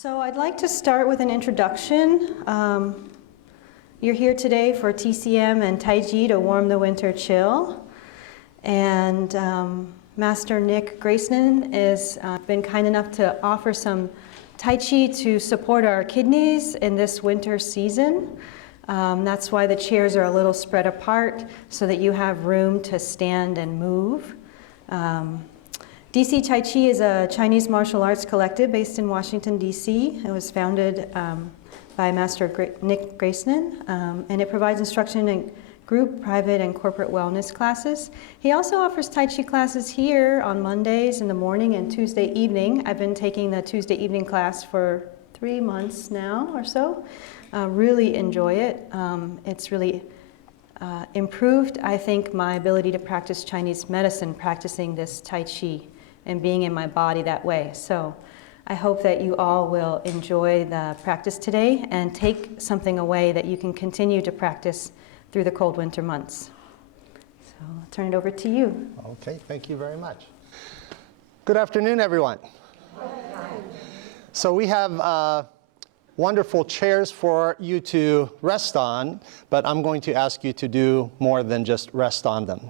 So I'd like to start with an introduction. You're here today for TCM and Tai Chi to warm the winter chill. And Master Nick Gracenin has been kind enough to offer some Tai Chi to support our kidneys in this winter season. That's why the chairs are a little spread apart so that you have room to stand and move. DC Tai Chi is a Chinese martial arts collective based in Washington, D.C. It was founded by Master Nick Gracenin, and it provides instruction in group, private, and corporate wellness classes. He also offers Tai Chi classes here on Mondays in the morning and Tuesday evening. I've been taking the Tuesday evening class for 3 months now or so. Really enjoy it. It's really improved, I think, my ability to practice Chinese medicine, practicing this Tai Chi and being in my body that way. So I hope that you all will enjoy the practice today and take something away that you can continue to practice through the cold winter months. So I'll turn it over to you. Okay, thank you very much. Good afternoon, everyone. So we have wonderful chairs for you to rest on, but I'm going to ask you to do more than just rest on them.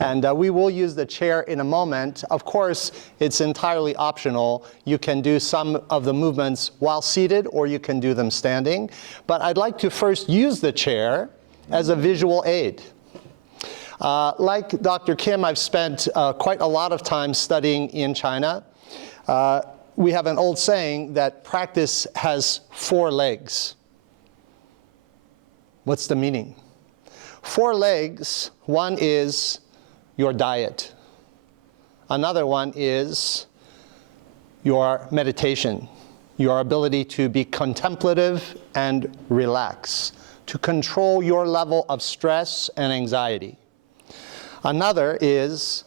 And we will use the chair in a moment. Of course, it's entirely optional. You can do some of the movements while seated, or you can do them standing. But I'd like to first use the chair as a visual aid. Like Dr. Kim, I've spent quite a lot of time studying in China. We have an old saying that practice has 4 legs. What's the meaning? 4 legs. One is your diet. Another one is your meditation, your ability to be contemplative and relax, to control your level of stress and anxiety. Another is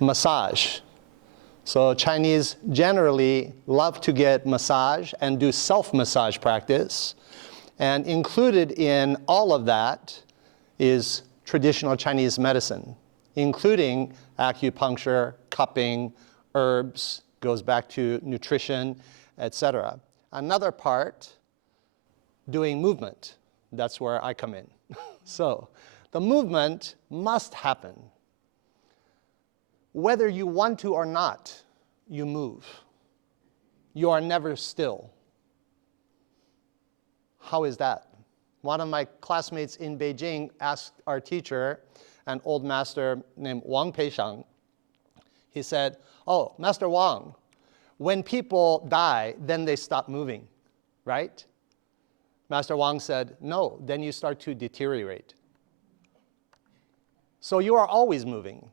massage. So Chinese generally love to get massage and do self-massage practice. And included in all of that is traditional Chinese medicine, including acupuncture, cupping, herbs, goes back to nutrition, etc. Another part, doing movement. That's where I come in. So the movement must happen. Whether you want to or not, you move. You are never still. How is that? One of my classmates in Beijing asked our teacher, an old master named Wang Peixiang, he said, "Oh, Master Wang, when people die, then they stop moving, right?" Master Wang said, "No, then you start to deteriorate." So you are always moving.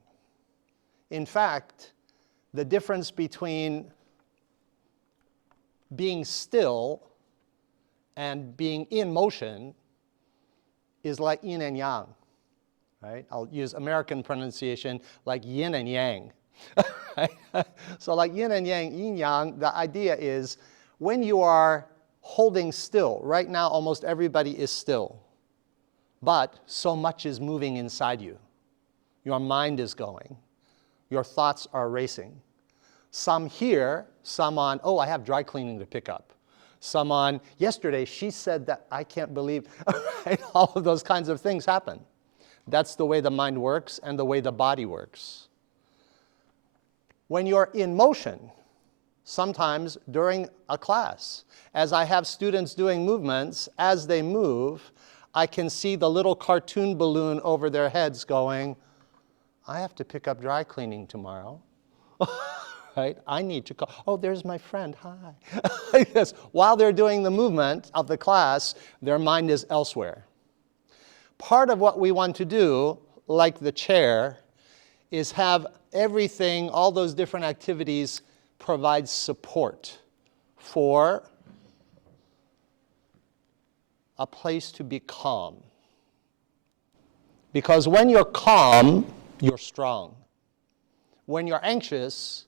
In fact, the difference between being still and being in motion is like yin and yang, right? I'll use American pronunciation, like yin and yang. So like yin and yang, yin yang, the idea is when you are holding still, right now almost everybody is still, but so much is moving inside you. Your mind is going. Your thoughts are racing. Some here, some on, oh, I have dry cleaning to pick up. Some on, yesterday she said that, I can't believe, right? All of those kinds of things happen. That's the way the mind works and the way the body works. When you're in motion, sometimes during a class, as I have students doing movements, as they move, I can see the little cartoon balloon over their heads going, I have to pick up dry cleaning tomorrow, right? I need to call, oh, there's my friend, hi. Yes. While they're doing the movement of the class, their mind is elsewhere. Part of what we want to do, like the chair, is have everything, all those different activities provide support for a place to be calm. Because when you're calm, you're strong. When you're anxious,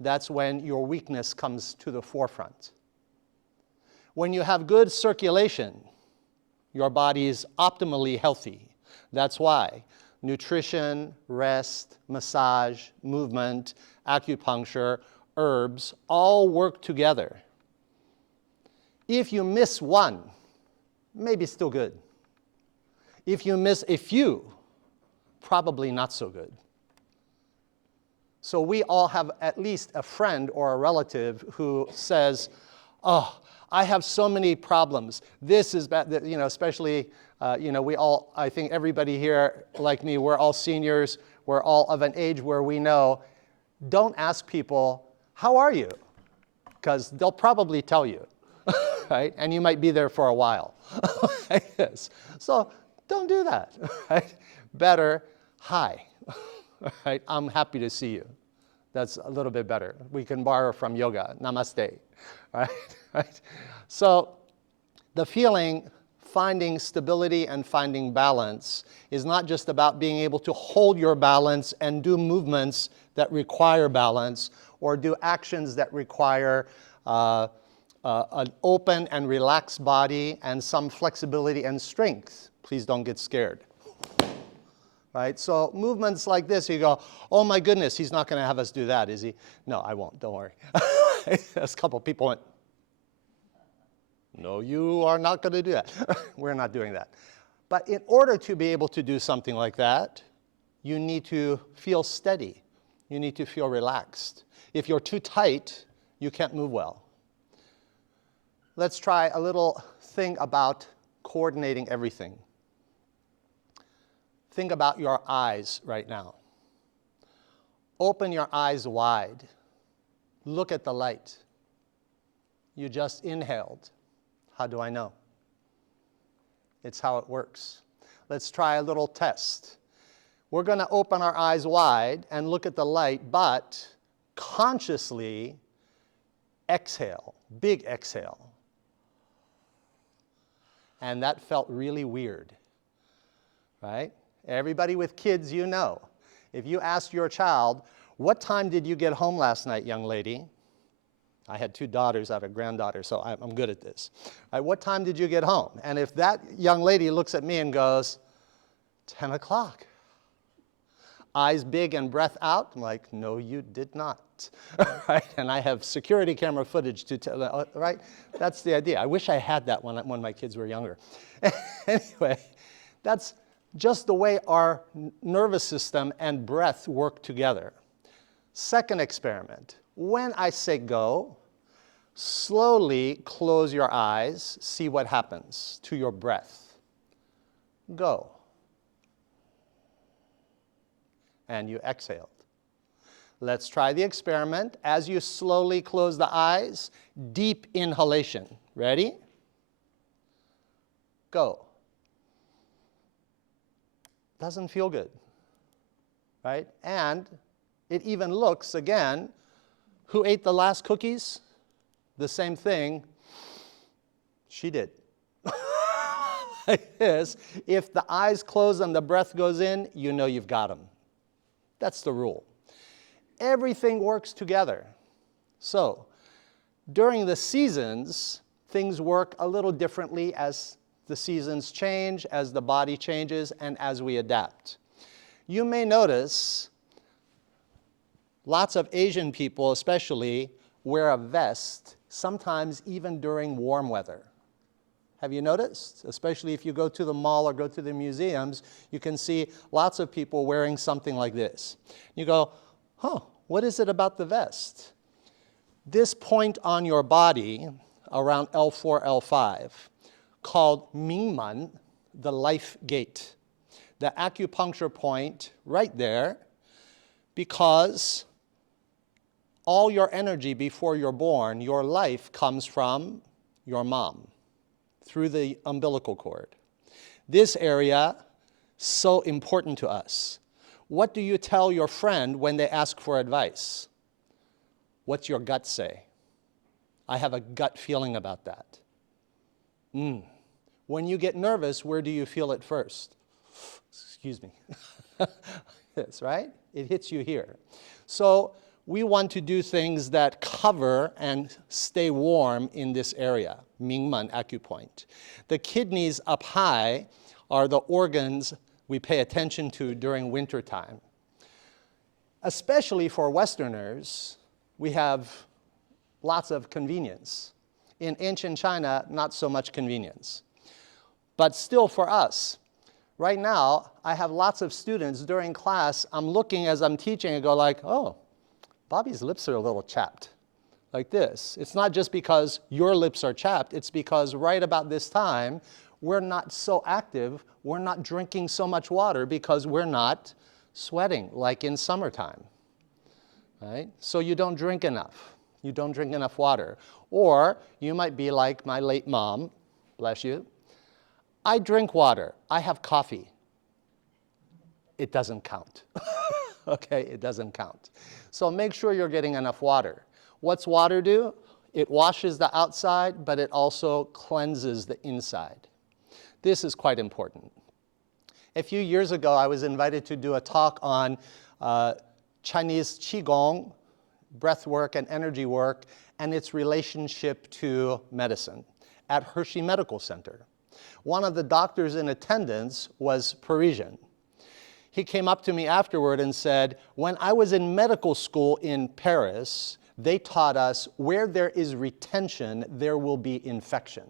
that's when your weakness comes to the forefront. When you have good circulation, your body is optimally healthy. That's why nutrition, rest, massage, movement, acupuncture, herbs all work together If you miss one, maybe still good. If you miss a few, probably not so good. So we all have at least a friend or a relative who says, oh, I have so many problems. This is bad, you know, especially, we all, I think everybody here, like me, we're all seniors. We're all of an age where we know, don't ask people, how are you? Because they'll probably tell you, right? And you might be there for a while. Yes. So don't do that, right? Better, hi, right? I'm happy to see you. That's a little bit better. We can borrow from yoga, namaste, right? Right? So the feeling, finding stability and finding balance is not just about being able to hold your balance and do movements that require balance or do actions that require an open and relaxed body and some flexibility and strength. Please don't get scared. Right? So movements like this, you go, oh my goodness, he's not going to have us do that, is he? No, I won't, don't worry. A couple people went, no, you are not going to do that. We're not doing that. But in order to be able to do something like that, you need to feel steady. You need to feel relaxed. If you're too tight, you can't move well. Let's try a little thing about coordinating everything. Think about your eyes right now. Open your eyes wide. Look at the light. You just inhaled. How do I know? It's how it works. Let's try a little test. We're going to open our eyes wide and look at the light, but consciously exhale, big exhale. And that felt really weird, right? Everybody with kids, you know. If you ask your child, what time did you get home last night, young lady? I had 2 daughters, I have a granddaughter, so I'm good at this. Right, what time did you get home? And if that young lady looks at me and goes, 10 o'clock. Eyes big and breath out, I'm like, no, you did not. Right? And I have security camera footage to tell, right? That's the idea. I wish I had that when my kids were younger. Anyway, that's just the way our nervous system and breath work together. Second experiment. When I say go, slowly close your eyes, see what happens to your breath. Go. And you exhaled. Let's try the experiment. As you slowly close the eyes, deep inhalation. Ready? Go. Doesn't feel good, right? And it even looks, again, who ate the last cookies? The same thing. She did. Like this. If the eyes close and the breath goes in, you know you've got them. That's the rule. Everything works together. So, during the seasons, things work a little differently as the seasons change, as the body changes, and as we adapt. You may notice lots of Asian people, especially, wear a vest, sometimes even during warm weather. Have you noticed? Especially if you go to the mall or go to the museums, you can see lots of people wearing something like this. You go, huh, what is it about the vest? This point on your body, around L4, L5, called Mingman, the life gate. The acupuncture point right there, because all your energy before you're born, your life comes from your mom, through the umbilical cord. This area, so important to us. What do you tell your friend when they ask for advice? What's your gut say? I have a gut feeling about that. When you get nervous, where do you feel it first? Excuse me. That's right? It hits you here. So we want to do things that cover and stay warm in this area, Mingman acupoint. The kidneys up high are the organs we pay attention to during wintertime. Especially for Westerners, we have lots of convenience. In ancient China, not so much convenience. But still for us, right now, I have lots of students during class, I'm looking as I'm teaching and go like, oh, Bobby's lips are a little chapped, like this. It's not just because your lips are chapped, it's because right about this time, we're not so active, we're not drinking so much water because we're not sweating like in summertime, right? So you don't drink enough. You don't drink enough water. Or you might be like my late mom, bless you. I drink water, I have coffee. It doesn't count, okay? It doesn't count. So make sure you're getting enough water. What's water do? It washes the outside, but it also cleanses the inside. This is quite important. A few years ago, I was invited to do a talk on Chinese Qigong, breath work and energy work, and its relationship to medicine at Hershey Medical Center. One of the doctors in attendance was Parisian. He came up to me afterward and said, when I was in medical school in Paris, they taught us where there is retention, there will be infection.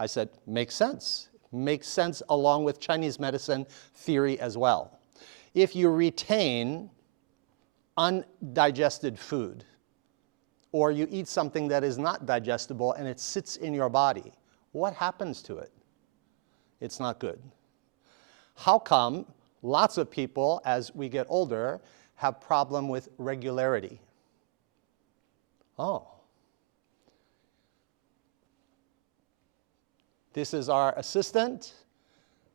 I said, makes sense. Makes sense along with Chinese medicine theory as well. If you retain undigested food, or you eat something that is not digestible and it sits in your body, what happens to it? It's not good. How come lots of people, as we get older, have problem with regularity? Oh. This is our assistant,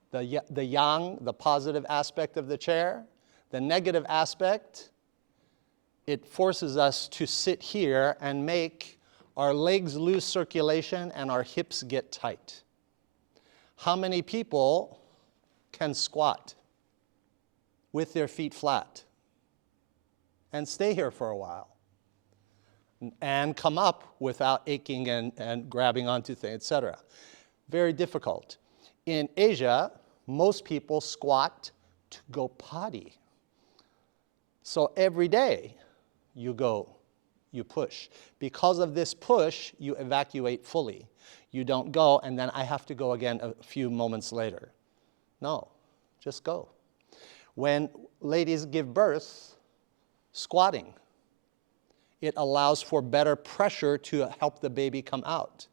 the yang, the positive aspect of the chair. The negative aspect, it forces us to sit here and make our legs lose circulation and our hips get tight. How many people can squat with their feet flat and stay here for a while and come up without aching and grabbing onto things, etc.? Very difficult. In Asia, most people squat to go potty. So every day you go, you push. Because of this push, you evacuate fully. You don't go, and then I have to go again a few moments later. No, just go. When ladies give birth, squatting, it allows for better pressure to help the baby come out.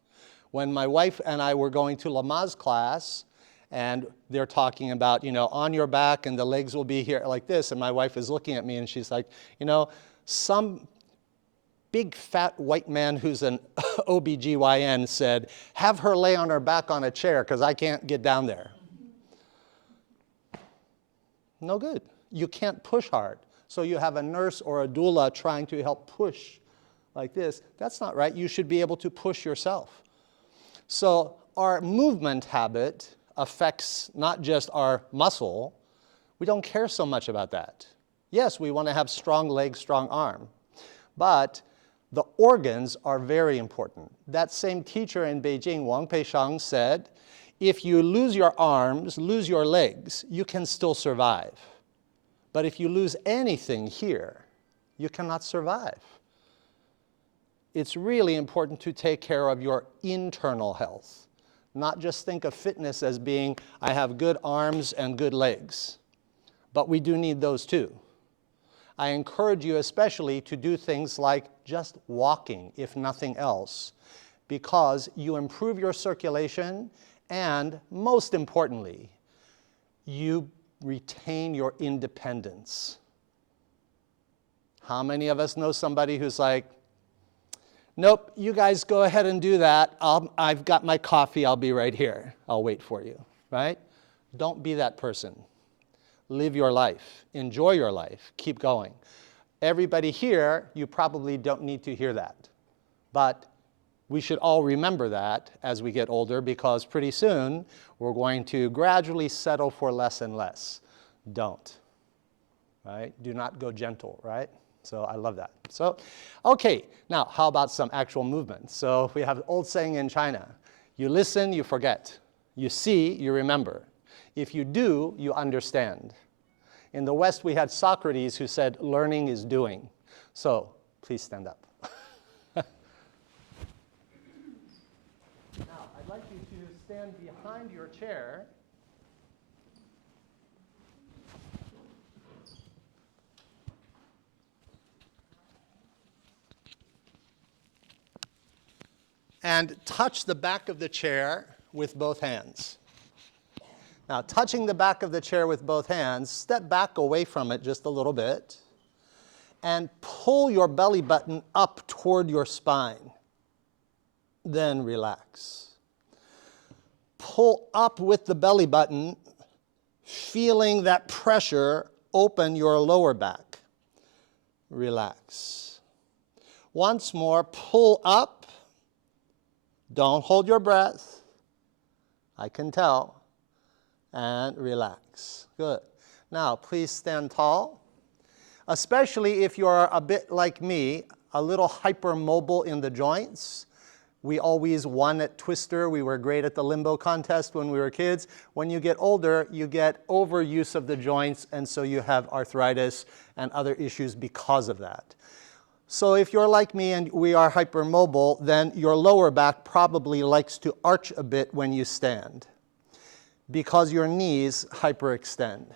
When my wife and I were going to Lamaze class, and they're talking about, on your back and the legs will be here like this, and my wife is looking at me and she's like, some big fat white man who's an OBGYN said, have her lay on her back on a chair because I can't get down there. No good. You can't push hard. So you have a nurse or a doula trying to help push like this. That's not right. You should be able to push yourself. So our movement habit affects not just our muscle. We don't care so much about that. Yes, we want to have strong legs, strong arm. But the organs are very important. That same teacher in Beijing, Wang Peishang, said, if you lose your arms, lose your legs, you can still survive. But if you lose anything here, you cannot survive. It's really important to take care of your internal health. Not just think of fitness as being, I have good arms and good legs. But we do need those too. I encourage you especially to do things like just walking, if nothing else, because you improve your circulation and, most importantly, you retain your independence. How many of us know somebody who's like, nope, you guys go ahead and do that. I've got my coffee, I'll be right here. I'll wait for you, right? Don't be that person. Live your life. Enjoy your life. Keep going. Everybody here, you probably don't need to hear that. But we should all remember that as we get older, because pretty soon we're going to gradually settle for less and less. Don't, right? Do not go gentle, right? So I love that. So, okay, now how about some actual movement? So we have an old saying in China, you listen, you forget. You see, you remember. If you do, you understand. In the West, we had Socrates who said, learning is doing. So please stand up. like you to stand behind your chair. And touch the back of the chair with both hands. Now, touching the back of the chair with both hands, step back away from it just a little bit and pull your belly button up toward your spine. Then relax. Pull up with the belly button, feeling that pressure open your lower back. Relax. Once more, pull up. Don't hold your breath. I can tell. And relax. Good. Now, please stand tall. Especially if you're a bit like me, a little hypermobile in the joints. We always won at Twister. We were great at the limbo contest when we were kids. When you get older, you get overuse of the joints, and so you have arthritis and other issues because of that. So if you're like me and we are hypermobile, then your lower back probably likes to arch a bit when you stand because your knees hyperextend.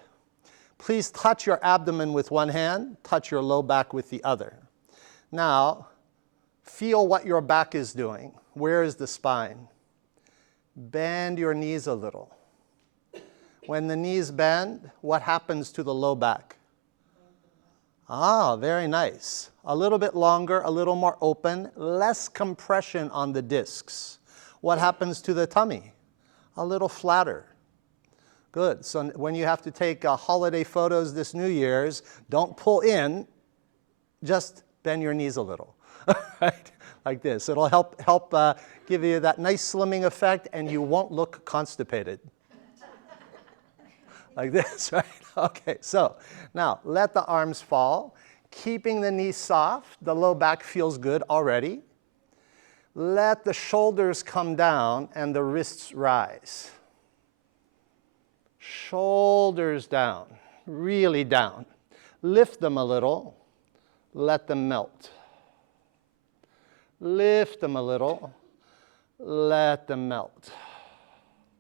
Please touch your abdomen with one hand, touch your low back with the other. Now, feel what your back is doing. Where is the spine? Bend your knees a little. When the knees bend, what happens to the low back? Ah, very nice. A little bit longer, a little more open, less compression on the discs. What happens to the tummy? A little flatter. Good. So when you have to take holiday photos this New Year's, don't pull in, just bend your knees a little, right? Like this. It'll help give you that nice slimming effect, and you won't look constipated. Like this, right? Okay, so now let the arms fall, keeping the knees soft. The low back feels good already. Let the shoulders come down and the wrists rise. Shoulders down, really down. Lift them a little, let them melt. Lift them a little, let them melt.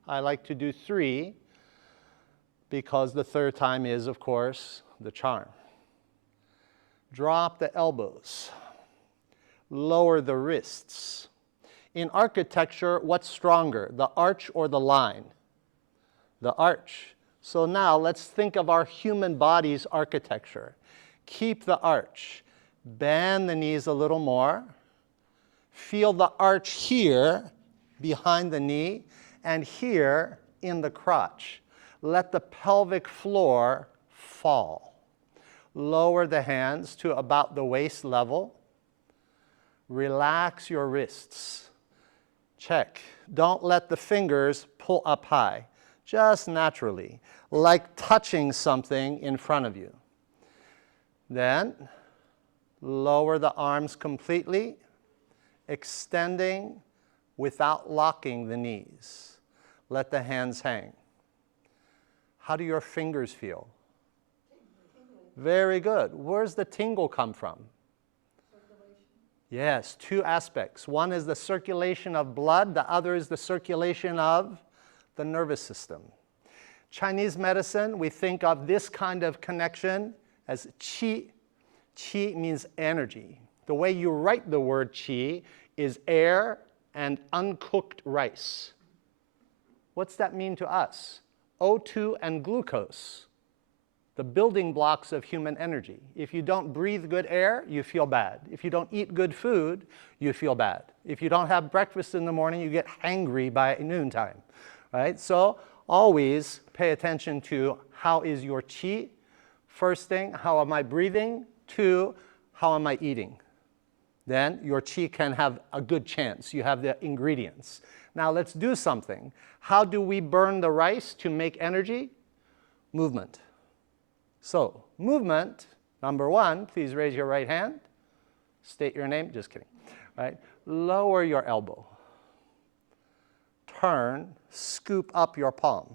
I like to do 3 because the third time is, of course, the charm. Drop the elbows. Lower the wrists. In architecture, what's stronger, the arch or the line? The arch. So now let's think of our human body's architecture. Keep the arch. Bend the knees a little more. Feel the arch here behind the knee and here in the crotch. Let the pelvic floor fall. Lower the hands to about the waist level. Relax your wrists. Check. Don't let the fingers pull up high. Just naturally, like touching something in front of you. Then, lower the arms completely, extending without locking the knees. Let the hands hang. How do your fingers feel? Very good. Where's the tingle come from? Yes, 2 aspects. One is the circulation of blood. The other is the circulation of the nervous system. Chinese medicine, we think of this kind of connection as qi. Qi means energy. The way you write the word qi is air and uncooked rice. What's that mean to us? O2 and glucose, the building blocks of human energy. If you don't breathe good air, you feel bad. If you don't eat good food, you feel bad. If you don't have breakfast in the morning, you get hangry by noontime, right? So always pay attention to how is your qi. First thing, how am I breathing? 2, how am I eating? Then your qi can have a good chance. You have the ingredients. Now let's do something. How do we burn the rice to make energy? Movement. So movement, number 1, please raise your right hand. State your name, just kidding. Right? Lower your elbow. Turn, scoop up your palm.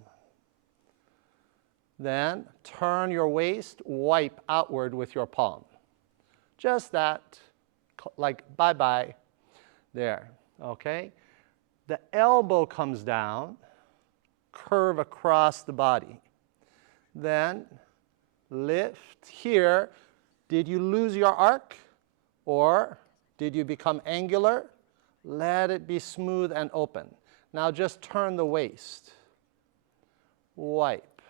Then turn your waist, wipe outward with your palm. Just that, like bye-bye, there, okay? The elbow comes down, curve across the body. Then lift here. Did you lose your arc or did you become angular? Let it be smooth and open. Now just turn the waist. Wipe.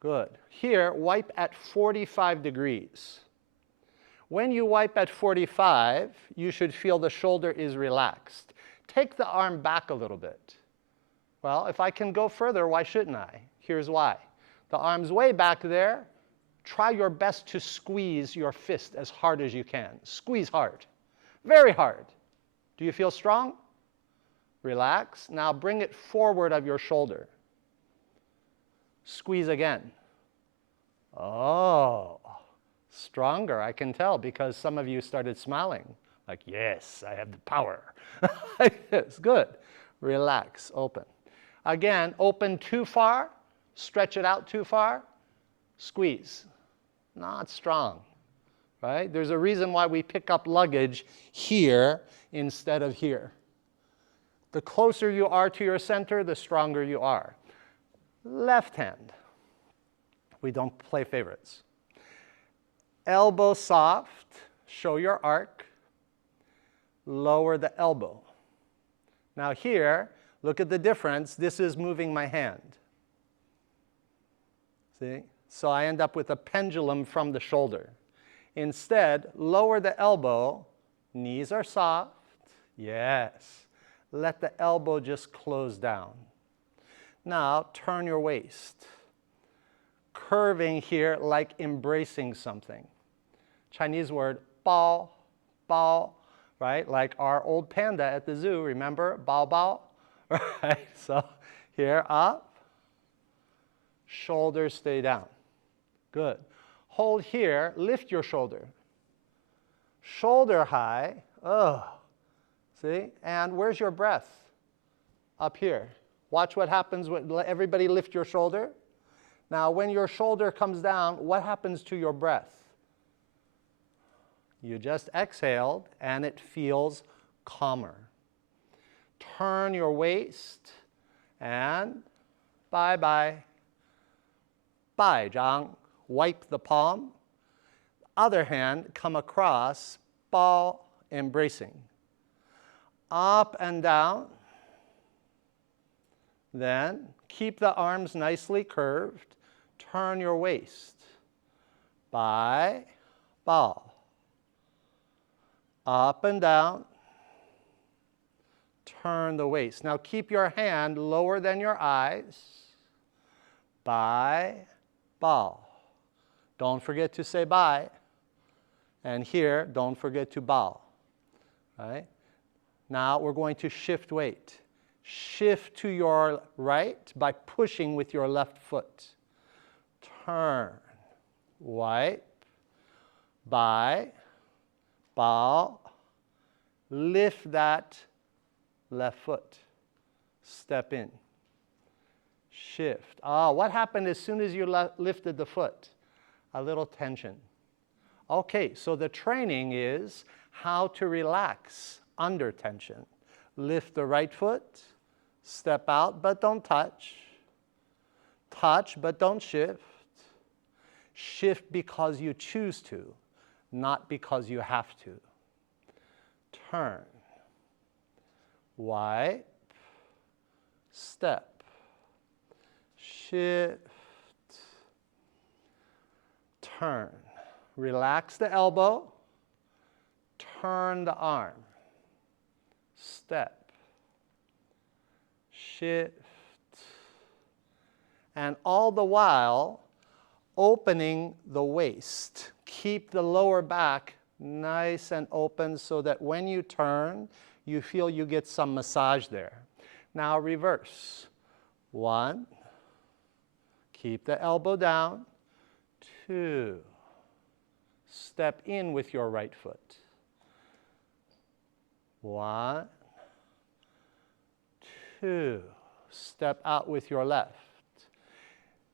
Good. Here, wipe at 45 degrees. When you wipe at 45, you should feel the shoulder is relaxed. Take the arm back a little bit. Well, if I can go further, why shouldn't I? Here's why. The arm's way back there. Try your best to squeeze your fist as hard as you can. Squeeze hard. Very hard. Do you feel strong? Relax. Now bring it forward of your shoulder. Squeeze again. Oh, stronger, I can tell, because some of you started smiling. Like, yes, I have the power. Yes, good. Relax, open. Again, open too far, stretch it out too far, squeeze. Not strong, right? There's a reason why we pick up luggage here instead of here. The closer you are to your center, the stronger you are. Left hand. We don't play favorites. Elbow soft, show your arc. Lower the elbow. Now here, look at the difference. This is moving my hand. See? So I end up with a pendulum from the shoulder. Instead, lower the elbow. Knees are soft. Yes. Let the elbow just close down. Now, turn your waist. Curving here like embracing something. Chinese word, bao, bao, right? Like our old panda at the zoo, remember? Bao, bao, right? So here, up. Shoulders stay down. Good. Hold here, lift your shoulder. Shoulder high. Oh, see? And where's your breath? Up here. Watch what happens when everybody lift your shoulder. Now, when your shoulder comes down, what happens to your breath? You just exhaled, and it feels calmer. Turn your waist, and bye-bye. Bai zhang. Wipe the palm. Other hand, come across, bao, embracing. Up and down. Then keep the arms nicely curved. Turn your waist. Bai, bao. Up and down. Turn the waist. Now keep your hand lower than your eyes. Bai, bao. Don't forget to say bye. And here, don't forget to bow. Right? Now we're going to shift weight. Shift to your right by pushing with your left foot. Turn. Wipe. Bai. Bow. Lift that left foot. Step in. Shift. What happened as soon as you lifted the foot? A little tension. Okay, so the training is how to relax under tension. Lift the right foot. Step out, but don't touch. Touch, but don't shift. Shift because you choose to, not because you have to. Turn. Wipe. Step. Shift. Turn. Relax the elbow. Turn the arm. Step. Shift. And all the while, opening the waist. Keep the lower back nice and open so that when you turn, you feel you get some massage there. Now reverse. 1. Keep the elbow down. 2. Step in with your right foot. 1. 2. Step out with your left.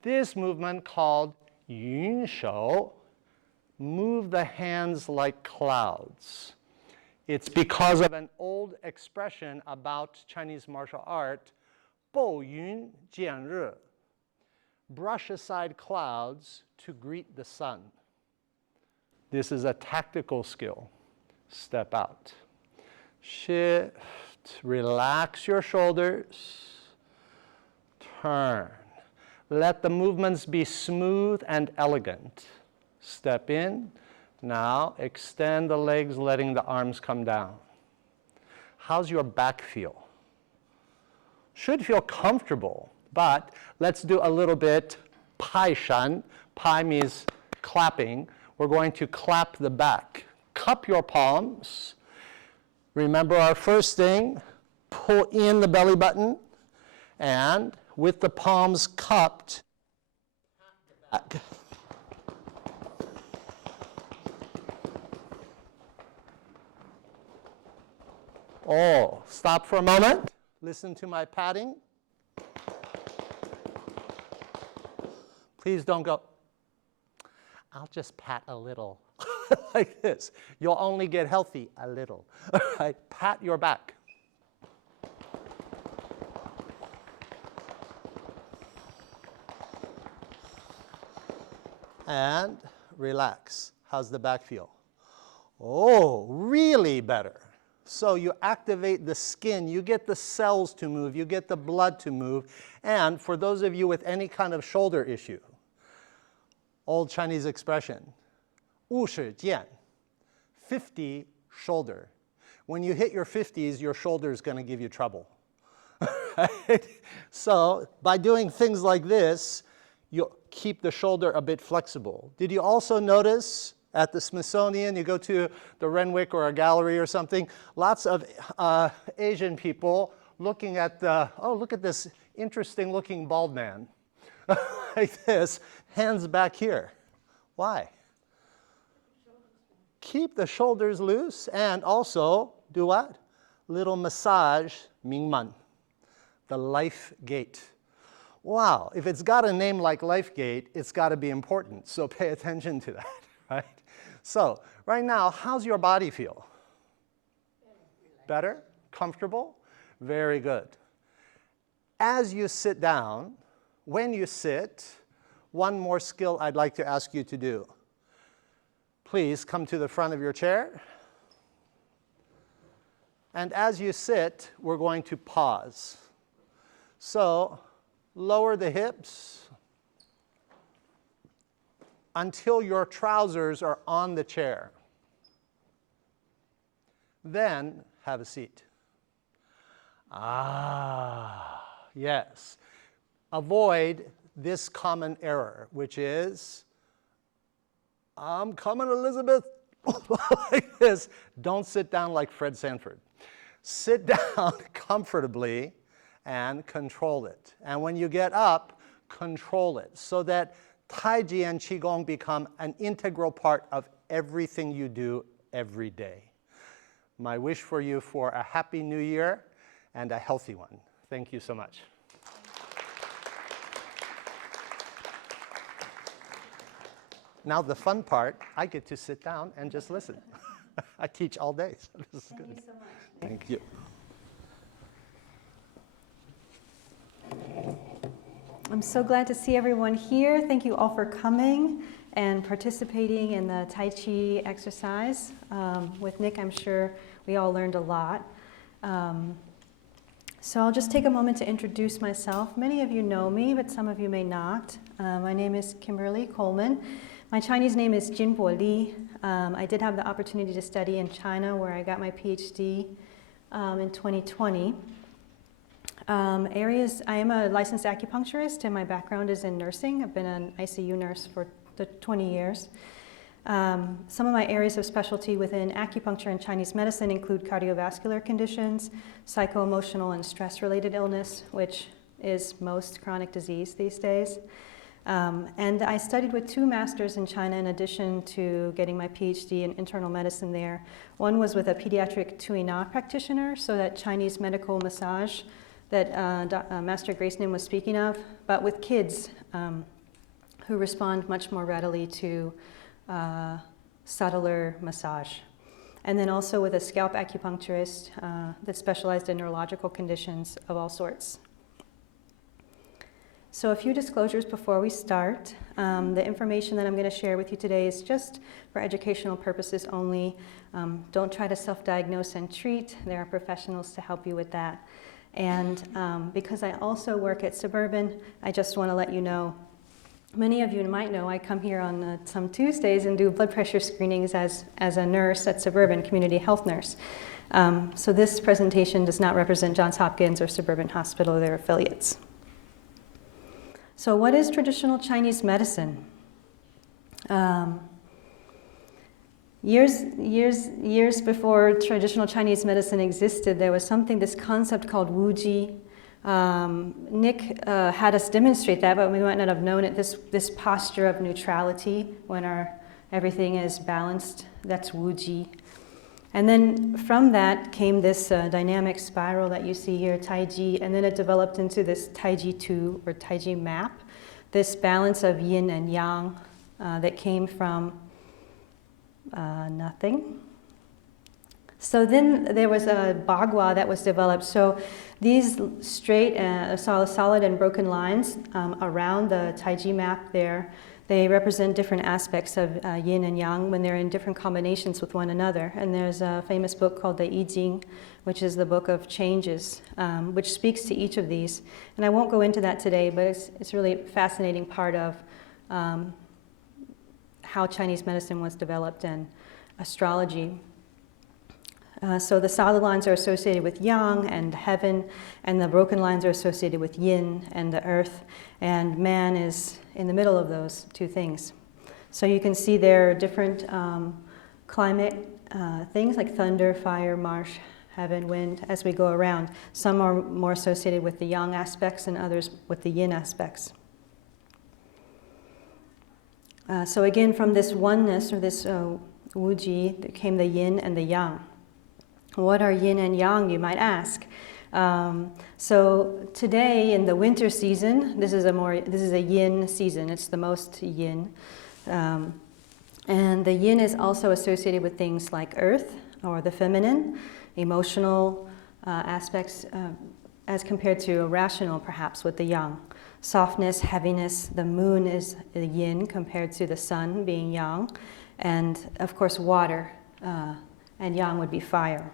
This movement called yun shou, move the hands like clouds. It's because of an old expression about Chinese martial art, 拨云见日, brush aside clouds to greet the sun. This is a tactical skill. Step out. Shift, relax your shoulders, turn. Let the movements be smooth and elegant. Step in. Now extend the legs, letting the arms come down. How's your back feel? Should feel comfortable, but let's do a little bit pai shan. Pai means clapping. We're going to clap the back. Cup your palms. Remember our first thing, pull in the belly button, and with the palms cupped, back. Oh, stop for a moment. Listen to my patting. Please don't go, I'll just pat a little. Like this. You'll only get healthy a little. All right, pat your back. And relax. How's the back feel? Oh, really better. So you activate the skin, you get the cells to move, you get the blood to move, and for those of you with any kind of shoulder issue, old Chinese expression, 50肩, 50 shoulder. When you hit your 50s, your shoulder is going to give you trouble. Right? So by doing things like this, you keep the shoulder a bit flexible. Did you also notice at the Smithsonian, you go to the Renwick or a gallery or something, lots of Asian people looking at the, oh, look at this interesting looking bald man. Like this, hands back here. Why? Keep the shoulders loose and also do what? Little massage, Mingman, the life gate. Wow, if it's got a name like life gate, it's got to be important, so pay attention to that, right? So, right now, how's your body feel? Better? Comfortable? Very good. As you sit down, when you sit, one more skill I'd like to ask you to do. Please come to the front of your chair. And as you sit, we're going to pause. So, lower the hips until your trousers are on the chair. Then have a seat. Ah, yes. Avoid this common error, which is, I'm coming, Elizabeth, like this. Don't sit down like Fred Sanford. Sit down comfortably and control it. And when you get up, control it so that Tai Chi and Qigong become an integral part of everything you do every day. My wish for you for a happy new year and a healthy one. Thank you so much. Now the fun part, I get to sit down and just listen. I teach all day, so this is good. Thank you so much. Thank you. I'm so glad to see everyone here. Thank you all for coming and participating in the Tai Chi exercise. With Nick, I'm sure we all learned a lot. So I'll just take a moment to introduce myself. Many of you know me, but some of you may not. My name is Kimberly Coleman. My Chinese name is Jinbo Li. I did have the opportunity to study in China, where I got my PhD in 2020. I am a licensed acupuncturist, and my background is in nursing. I've been an ICU nurse for 20 years. Some of my areas of specialty within acupuncture and Chinese medicine include cardiovascular conditions, psycho-emotional and stress-related illness, which is most chronic disease these days. And I studied with 2 masters in China in addition to getting my PhD in internal medicine there. One was with a pediatric Tuina practitioner, so that Chinese medical massage that Master Gracenin was speaking of, but with kids who respond much more readily to subtler massage. and then also with a scalp acupuncturist that specialized in neurological conditions of all sorts. So a few disclosures before we start. The information that I'm going to share with you today is just for educational purposes only. Don't try to self-diagnose and treat. There are professionals to help you with that. And because I also work at Suburban, I just want to let you know, many of you might know I come here on some Tuesdays and do blood pressure screenings as a nurse at Suburban, community health nurse. So this presentation does not represent Johns Hopkins or Suburban Hospital or their affiliates. So what is traditional Chinese medicine? Years before traditional Chinese medicine existed, there was this concept called wuji. Nick had us demonstrate that, but we might not have known it. This posture of neutrality, when everything is balanced, that's wuji. And then from that came this dynamic spiral that you see here, Tai Chi, and then it developed into this Tai Chi 2 or Tai Chi map, this balance of yin and yang that came from nothing. So then there was a bagua that was developed. So these straight, solid and broken lines around the Tai Chi map there, they represent different aspects of yin and yang when they're in different combinations with one another. And there's a famous book called the I Ching, which is the book of changes, which speaks to each of these. And I won't go into that today, but it's really a fascinating part of how Chinese medicine was developed and astrology. So the solid lines are associated with yang and heaven, and the broken lines are associated with yin and the earth, and man is in the middle of those two things. So you can see there are different climate things like thunder, fire, marsh, heaven, wind, as we go around. Some are more associated with the yang aspects and others with the yin aspects. So again, from this oneness, or this wuji, there came the yin and the yang. What are yin and yang, you might ask? So today in the winter season, this is a yin season. It's the most yin. And the yin is also associated with things like earth or the feminine, emotional aspects as compared to rational perhaps with the yang. Softness, heaviness, the moon is the yin compared to the sun being yang. And of course water and yang would be fire.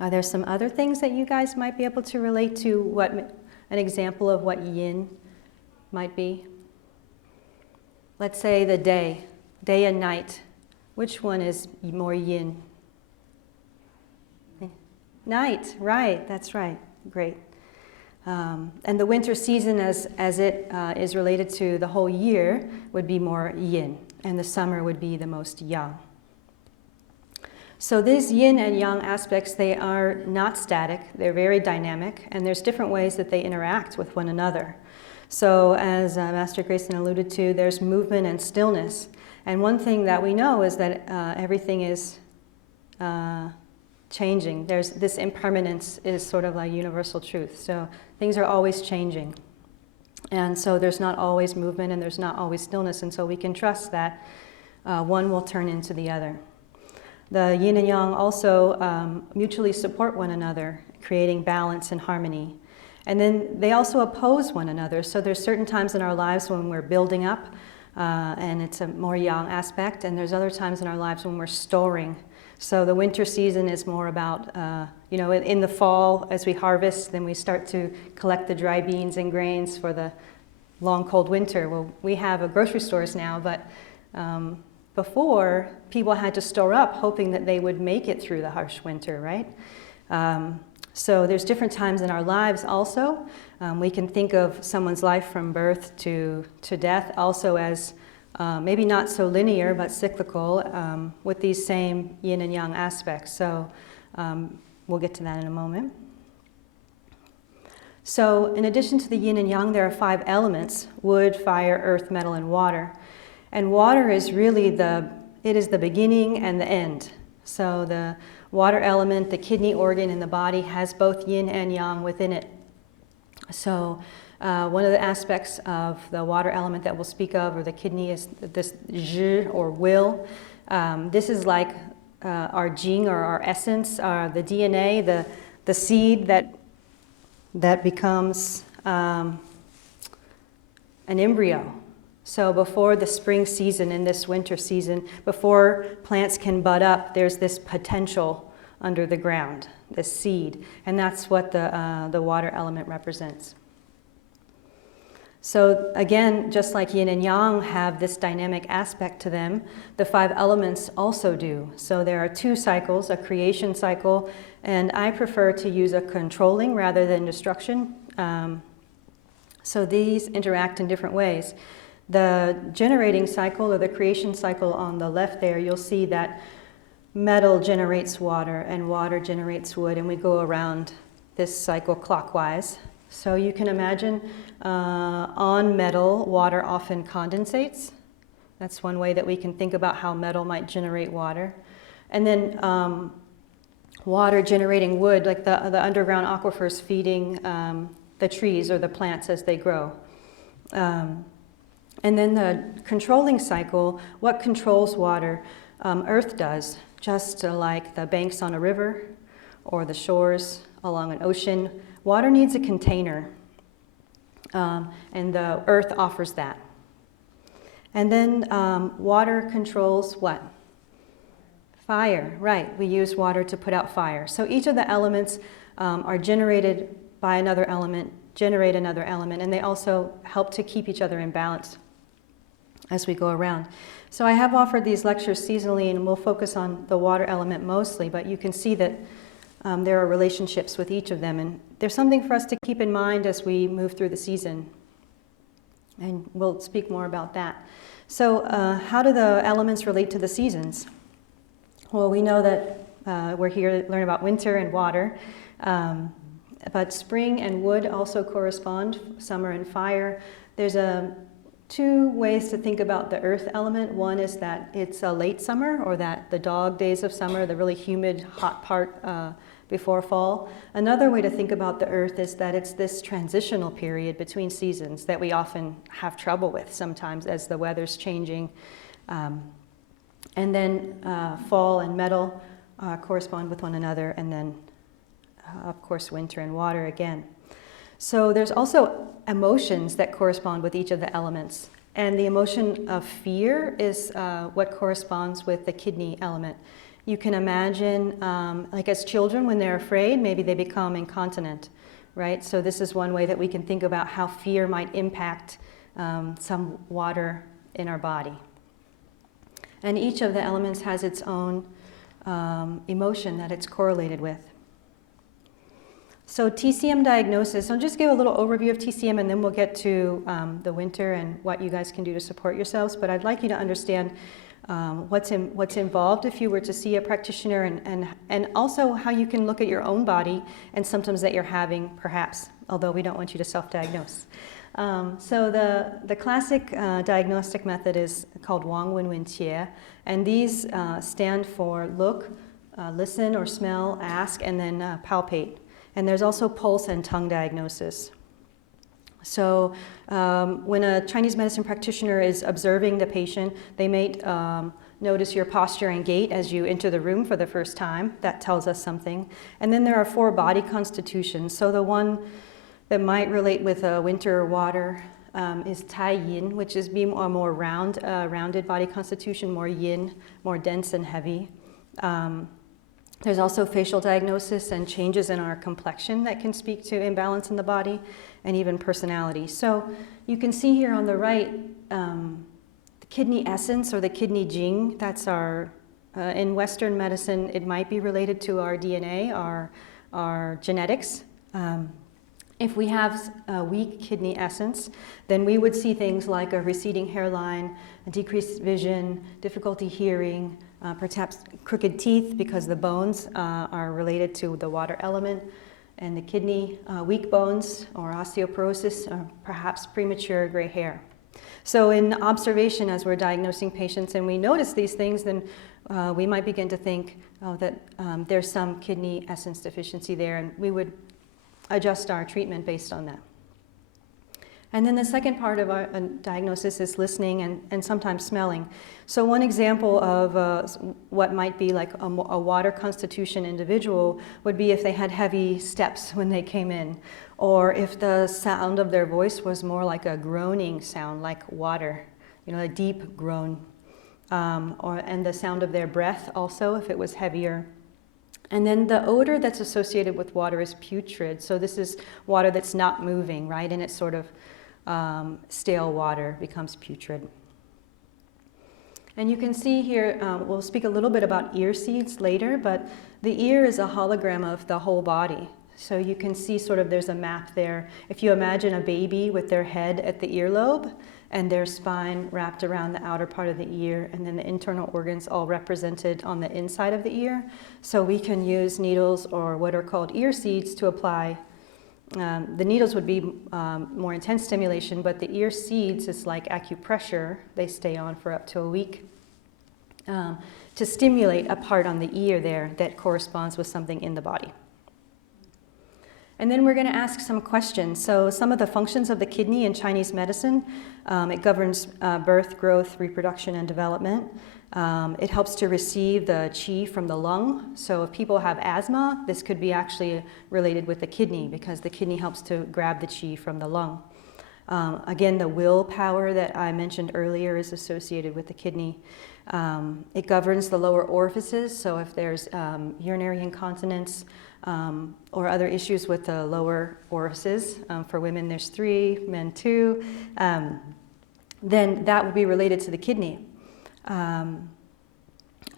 Are there some other things that you guys might be able to relate to? What an example of what yin might be? Let's say the day and night. Which one is more yin? Night, right, that's right, great. And the winter season as it is related to the whole year would be more yin, and the summer would be the most yang. So these yin and yang aspects, they are not static, they're very dynamic, and there's different ways that they interact with one another. So as Master Gracenin alluded to, there's movement and stillness. And one thing that we know is that everything is changing. There's this impermanence is sort of a universal truth. So things are always changing. And so there's not always movement and there's not always stillness, and so we can trust that one will turn into the other. The yin and yang also mutually support one another, creating balance and harmony. And then they also oppose one another. So there's certain times in our lives when we're building up, and it's a more yang aspect, and there's other times in our lives when we're storing. So the winter season is more about, in the fall, as we harvest, then we start to collect the dry beans and grains for the long, cold winter. Well, we have grocery stores now, but before, people had to store up hoping that they would make it through the harsh winter, right? So there's different times in our lives also. We can think of someone's life from birth to death also as maybe not so linear, but cyclical with these same yin and yang aspects. So we'll get to that in a moment. So in addition to the yin and yang, there are 5 elements: wood, fire, earth, metal, and water. And water is really it is the beginning and the end. So the water element, the kidney organ in the body, has both yin and yang within it. So one of the aspects of the water element that we'll speak of, or the kidney, is this zhi, or will. This is like our jing or our essence, the DNA, the seed that becomes an embryo. So before the spring season and this winter season, before plants can bud up, there's this potential under the ground, this seed, and that's what the water element represents. So again, just like yin and yang have this dynamic aspect to them, the 5 elements also do. So there are 2 cycles, a creation cycle, and I prefer to use a controlling rather than destruction. So these interact in different ways. The generating cycle or the creation cycle on the left there, you'll see that metal generates water and water generates wood, and we go around this cycle clockwise. So you can imagine on metal, water often condensates. That's one way that we can think about how metal might generate water. And then water generating wood, like the underground aquifers feeding the trees or the plants as they grow. And then the controlling cycle, what controls water? Earth does, just like the banks on a river or the shores along an ocean. Water needs a container, and the earth offers that. And then water controls what? Fire, right. We use water to put out fire. So each of the elements are generated by another element, generate another element, and they also help to keep each other in balance as we go around. So I have offered these lectures seasonally, and we'll focus on the water element mostly, but you can see that there are relationships with each of them, and there's something for us to keep in mind as we move through the season, and we'll speak more about that. So how do the elements relate to the seasons? Well, we know that we're here to learn about winter and water, but spring and wood also correspond, summer and fire. There's 2 ways to think about the earth element. One is that it's a late summer, or that the dog days of summer, the really humid, hot part before fall. Another way to think about the earth is that it's this transitional period between seasons that we often have trouble with sometimes as the weather's changing. And then fall and metal correspond with one another, and then of course winter and water again. So there's also emotions that correspond with each of the elements. And the emotion of fear is what corresponds with the kidney element. You can imagine, like as children, when they're afraid, maybe they become incontinent, right? So this is one way that we can think about how fear might impact some water in our body. And each of the elements has its own emotion that it's correlated with. So TCM diagnosis, I'll just give a little overview of TCM, and then we'll get to the winter and what you guys can do to support yourselves. But I'd like you to understand what's involved if you were to see a practitioner, and also how you can look at your own body and symptoms that you're having, perhaps, although we don't want you to self-diagnose. So the classic diagnostic method is called Wang Wen Wen Qie, and these stand for look, listen or smell, ask, and then palpate. And there's also pulse and tongue diagnosis. So when a Chinese medicine practitioner is observing the patient, they may notice your posture and gait as you enter the room for the first time. That tells us something. And then there are 4 body constitutions. So the one that might relate with winter or water is Tai Yin, which is being a more rounded body constitution, more yin, more dense and heavy. There's also facial diagnosis and changes in our complexion that can speak to imbalance in the body, and even personality. So you can see here on the right, the kidney essence or the kidney jing. That's our, in Western medicine, it might be related to our DNA, our genetics. If we have a weak kidney essence, then we would see things like a receding hairline, a decreased vision, difficulty hearing, perhaps crooked teeth because the bones are related to the water element, and the kidney, weak bones or osteoporosis, or perhaps premature gray hair. So in observation, as we're diagnosing patients and we notice these things, then we might begin to think that there's some kidney essence deficiency there, and we would adjust our treatment based on that. And then the second part of our diagnosis is listening and sometimes smelling. So one example of what might be like a water constitution individual would be if they had heavy steps when they came in, or if the sound of their voice was more like a groaning sound, like water, a deep groan, and the sound of their breath also, if it was heavier. And then the odor that's associated with water is putrid. So this is water that's not moving, right? And it's sort of stale water becomes putrid. And you can see here, we'll speak a little bit about ear seeds later, but the ear is a hologram of the whole body. So you can see sort of there's a map there. If you imagine a baby with their head at the earlobe and their spine wrapped around the outer part of the ear, and then the internal organs all represented on the inside of the ear. So we can use needles or what are called ear seeds to apply. The needles would be more intense stimulation, but the ear seeds is like acupressure. They stay on for up to a week to stimulate a part on the ear there that corresponds with something in the body. And then we're going to ask some questions. So some of the functions of the kidney in Chinese medicine, it governs birth, growth, reproduction, and development. It helps to receive the qi from the lung. So if people have asthma, this could be actually related with the kidney because the kidney helps to grab the qi from the lung. Again, the willpower that I mentioned earlier is associated with the kidney. It governs the lower orifices. So if there's urinary incontinence, or other issues with the lower orifices. For women, there's 3, men 2. Then that would be related to the kidney.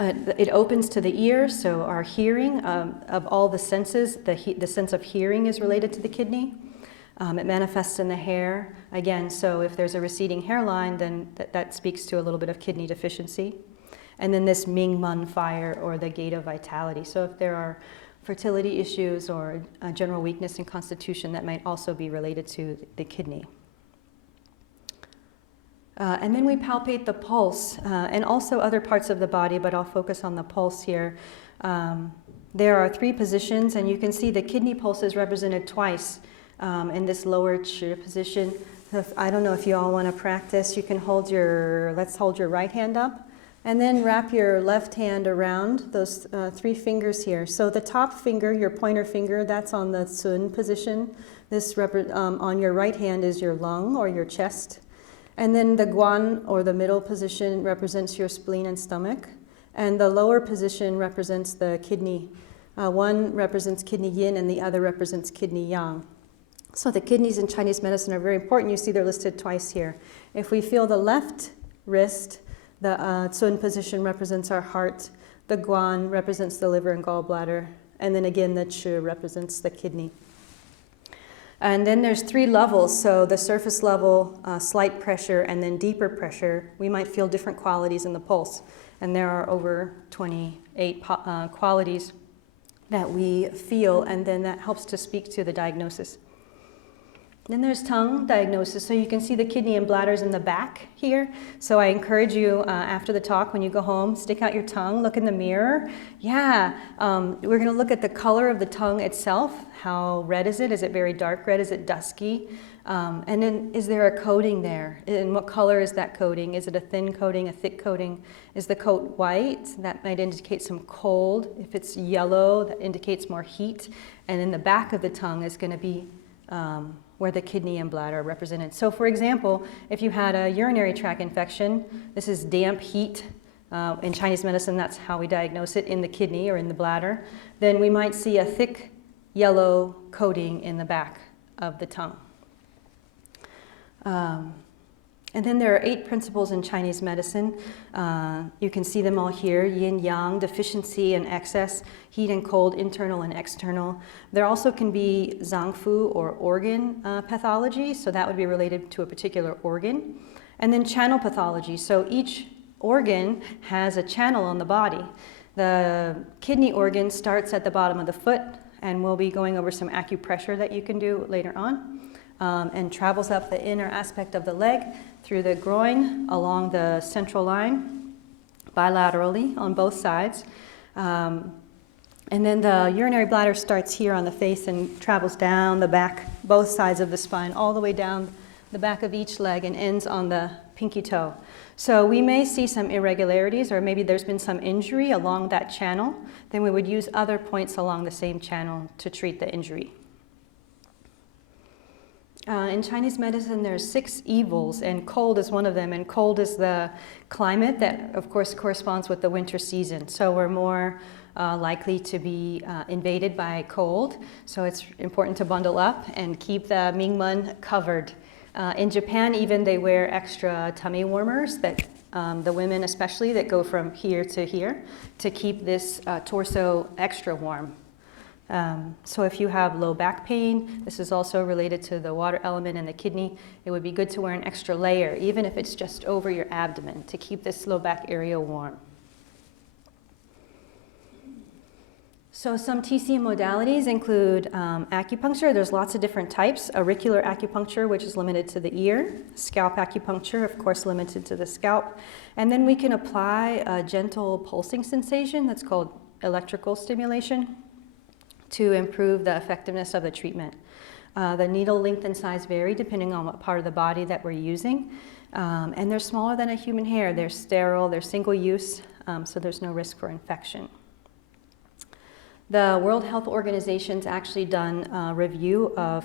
It opens to the ear, so our hearing, of all the senses, the sense of hearing is related to the kidney. It manifests in the hair. Again, so if there's a receding hairline, then that speaks to a little bit of kidney deficiency. And then this Ming-Men fire, or the gate of vitality. So if there are fertility issues or general weakness in constitution, that might also be related to the kidney. And then we palpate the pulse and also other parts of the body, but I'll focus on the pulse here. There are 3 positions, and you can see the kidney pulse is represented twice in this lower chi position. I don't know if you all want to practice. You can let's hold your right hand up. And then wrap your left hand around those 3 fingers here. So the top finger, your pointer finger, that's on the Sun position. This on your right hand is your lung or your chest. And then the Guan, or the middle position, represents your spleen and stomach. And the lower position represents the kidney. One represents kidney yin and the other represents kidney yang. So the kidneys in Chinese medicine are very important. You see they're listed twice here. If we feel the left wrist, the Sun position represents our heart. The Guan represents the liver and gallbladder. And then again, the Chu represents the kidney. And then there's 3 levels. So the surface level, slight pressure, and then deeper pressure. We might feel different qualities in the pulse. And there are over 28 qualities that we feel, and then that helps to speak to the diagnosis. Then there's tongue diagnosis. So you can see the kidney and bladders in the back here. So I encourage you after the talk, when you go home, stick out your tongue, look in the mirror. Yeah, we're going to look at the color of the tongue itself. How red is it? Is it very dark red? Is it dusky? And then is there a coating there? And what color is that coating? Is it a thin coating, a thick coating? Is the coat white? That might indicate some cold. If it's yellow, that indicates more heat. And in the back of the tongue is going to be where the kidney and bladder are represented. So for example, if you had a urinary tract infection, this is damp heat. In Chinese medicine, that's how we diagnose it, in the kidney or in the bladder. Then we might see a thick yellow coating in the back of the tongue. And then there are 8 principles in Chinese medicine. You can see them all here: yin, yang, deficiency and excess, heat and cold, internal and external. There also can be zangfu, or organ pathology, so that would be related to a particular organ. And then channel pathology, so each organ has a channel on the body. The kidney organ starts at the bottom of the foot, and we'll be going over some acupressure that you can do later on. And travels up the inner aspect of the leg, through the groin, along the central line, bilaterally on both sides. And then the urinary bladder starts here on the face and travels down the back, both sides of the spine, all the way down the back of each leg and ends on the pinky toe. So we may see some irregularities, or maybe there's been some injury along that channel. Then we would use other points along the same channel to treat the injury. In Chinese medicine, there's 6 evils, and cold is one of them. And cold is the climate that, of course, corresponds with the winter season. So we're more likely to be invaded by cold. So it's important to bundle up and keep the Mingmen covered. In Japan, even they wear extra tummy warmers that the women especially that go from here to here to keep this torso extra warm. So if you have low back pain, this is also related to the water element in the kidney, it would be good to wear an extra layer, even if it's just over your abdomen, to keep this low back area warm. So some TCM modalities include acupuncture. There's lots of different types. Auricular acupuncture, which is limited to the ear. Scalp acupuncture, of course, limited to the scalp. And then we can apply a gentle pulsing sensation that's called electrical stimulation to improve the effectiveness of the treatment. The needle length and size vary depending on what part of the body that we're using. And they're smaller than a human hair. They're sterile, they're single use, so there's no risk for infection. The World Health Organization's actually done a review of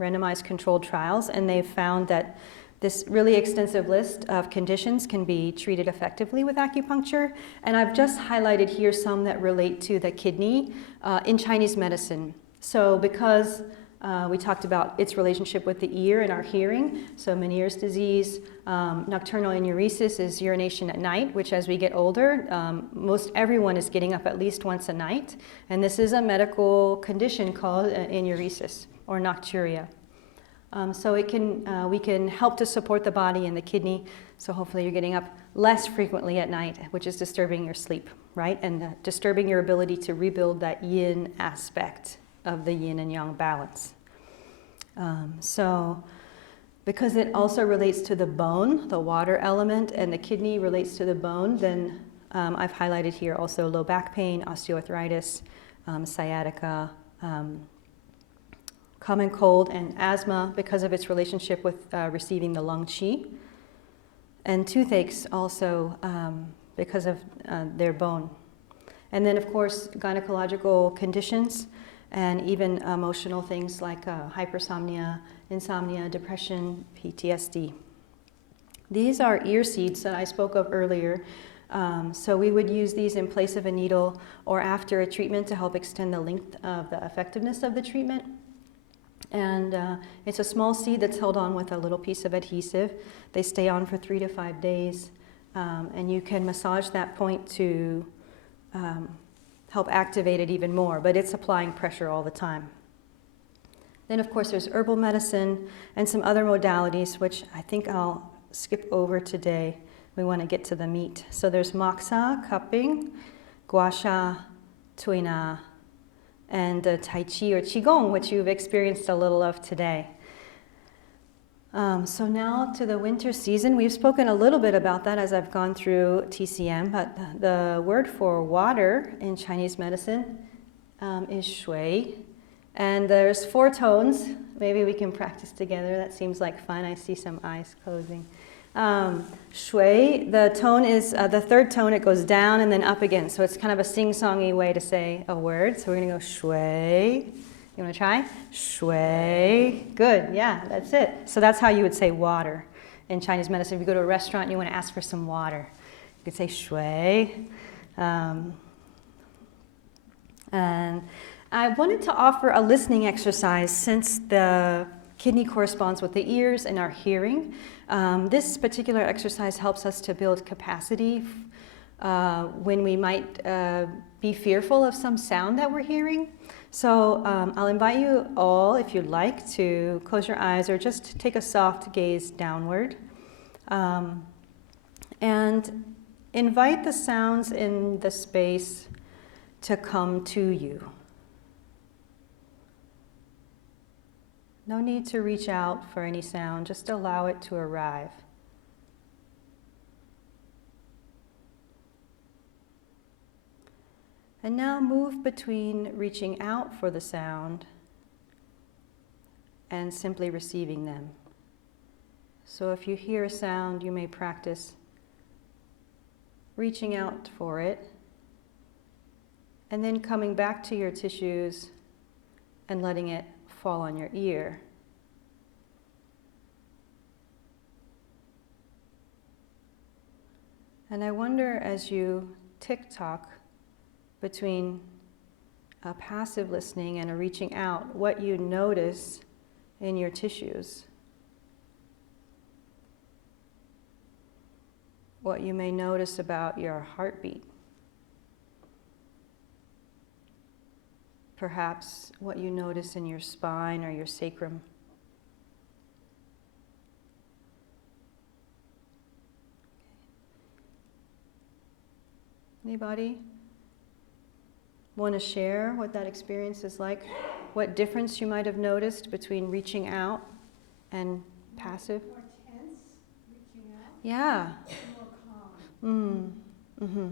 randomized controlled trials, and they've found that this really extensive list of conditions can be treated effectively with acupuncture. And I've just highlighted here some that relate to the kidney in Chinese medicine. So because we talked about its relationship with the ear and our hearing, so Meniere's disease, nocturnal enuresis is urination at night, which as we get older, most everyone is getting up at least once a night. And this is a medical condition called enuresis or nocturia. So we can help to support the body and the kidney, so hopefully you're getting up less frequently at night, which is disturbing your sleep, right? And disturbing your ability to rebuild that yin aspect of the yin and yang balance. So because it also relates to the bone, the water element, and the kidney relates to the bone, then I've highlighted here also low back pain, osteoarthritis, sciatica, common cold and asthma because of its relationship with receiving the lung qi, and toothaches also because of their bone. And then, of course, gynecological conditions and even emotional things like hypersomnia, insomnia, depression, PTSD. These are ear seeds that I spoke of earlier. So we would use these in place of a needle or after a treatment to help extend the length of the effectiveness of the treatment. And it's a small seed that's held on with a little piece of adhesive. They stay on for 3 to 5 days. And you can massage that point to help activate it even more, but it's applying pressure all the time. Then, of course, there's herbal medicine and some other modalities, which I think I'll skip over today. We want to get to the meat. So there's moxa, cupping, gua sha, tuina, and Tai Chi or Qigong, which you've experienced a little of today. So now to the winter season. We've spoken a little bit about that as I've gone through TCM, but the word for water in Chinese medicine is shui. And there's 4 tones. Maybe we can practice together. That seems like fun. I see some eyes closing. Shui, the tone is the 3rd tone. It goes down and then up again. So it's kind of a sing-songy way to say a word. So we're going to go shui. You want to try? Shui. Good. Yeah, that's it. So that's how you would say water in Chinese medicine. If you go to a restaurant and you want to ask for some water, you could say shui. And I wanted to offer a listening exercise since the kidney corresponds with the ears and our hearing. This particular exercise helps us to build capacity when we might be fearful of some sound that we're hearing. So I'll invite you all, if you'd like, to close your eyes or just take a soft gaze downward. And invite the sounds in the space to come to you. No need to reach out for any sound, just allow it to arrive. And now move between reaching out for the sound and simply receiving them. So if you hear a sound, you may practice reaching out for it, and then coming back to your tissues and letting it fall on your ear. And I wonder, as you tick-tock between a passive listening and a reaching out, what you notice in your tissues. What you may notice about your heartbeat. Perhaps what you notice in your spine or your sacrum. Anybody want to share what that experience is like? What difference you might have noticed between reaching out and passive? More tense, reaching out. Yeah. More calm. Mm-hmm.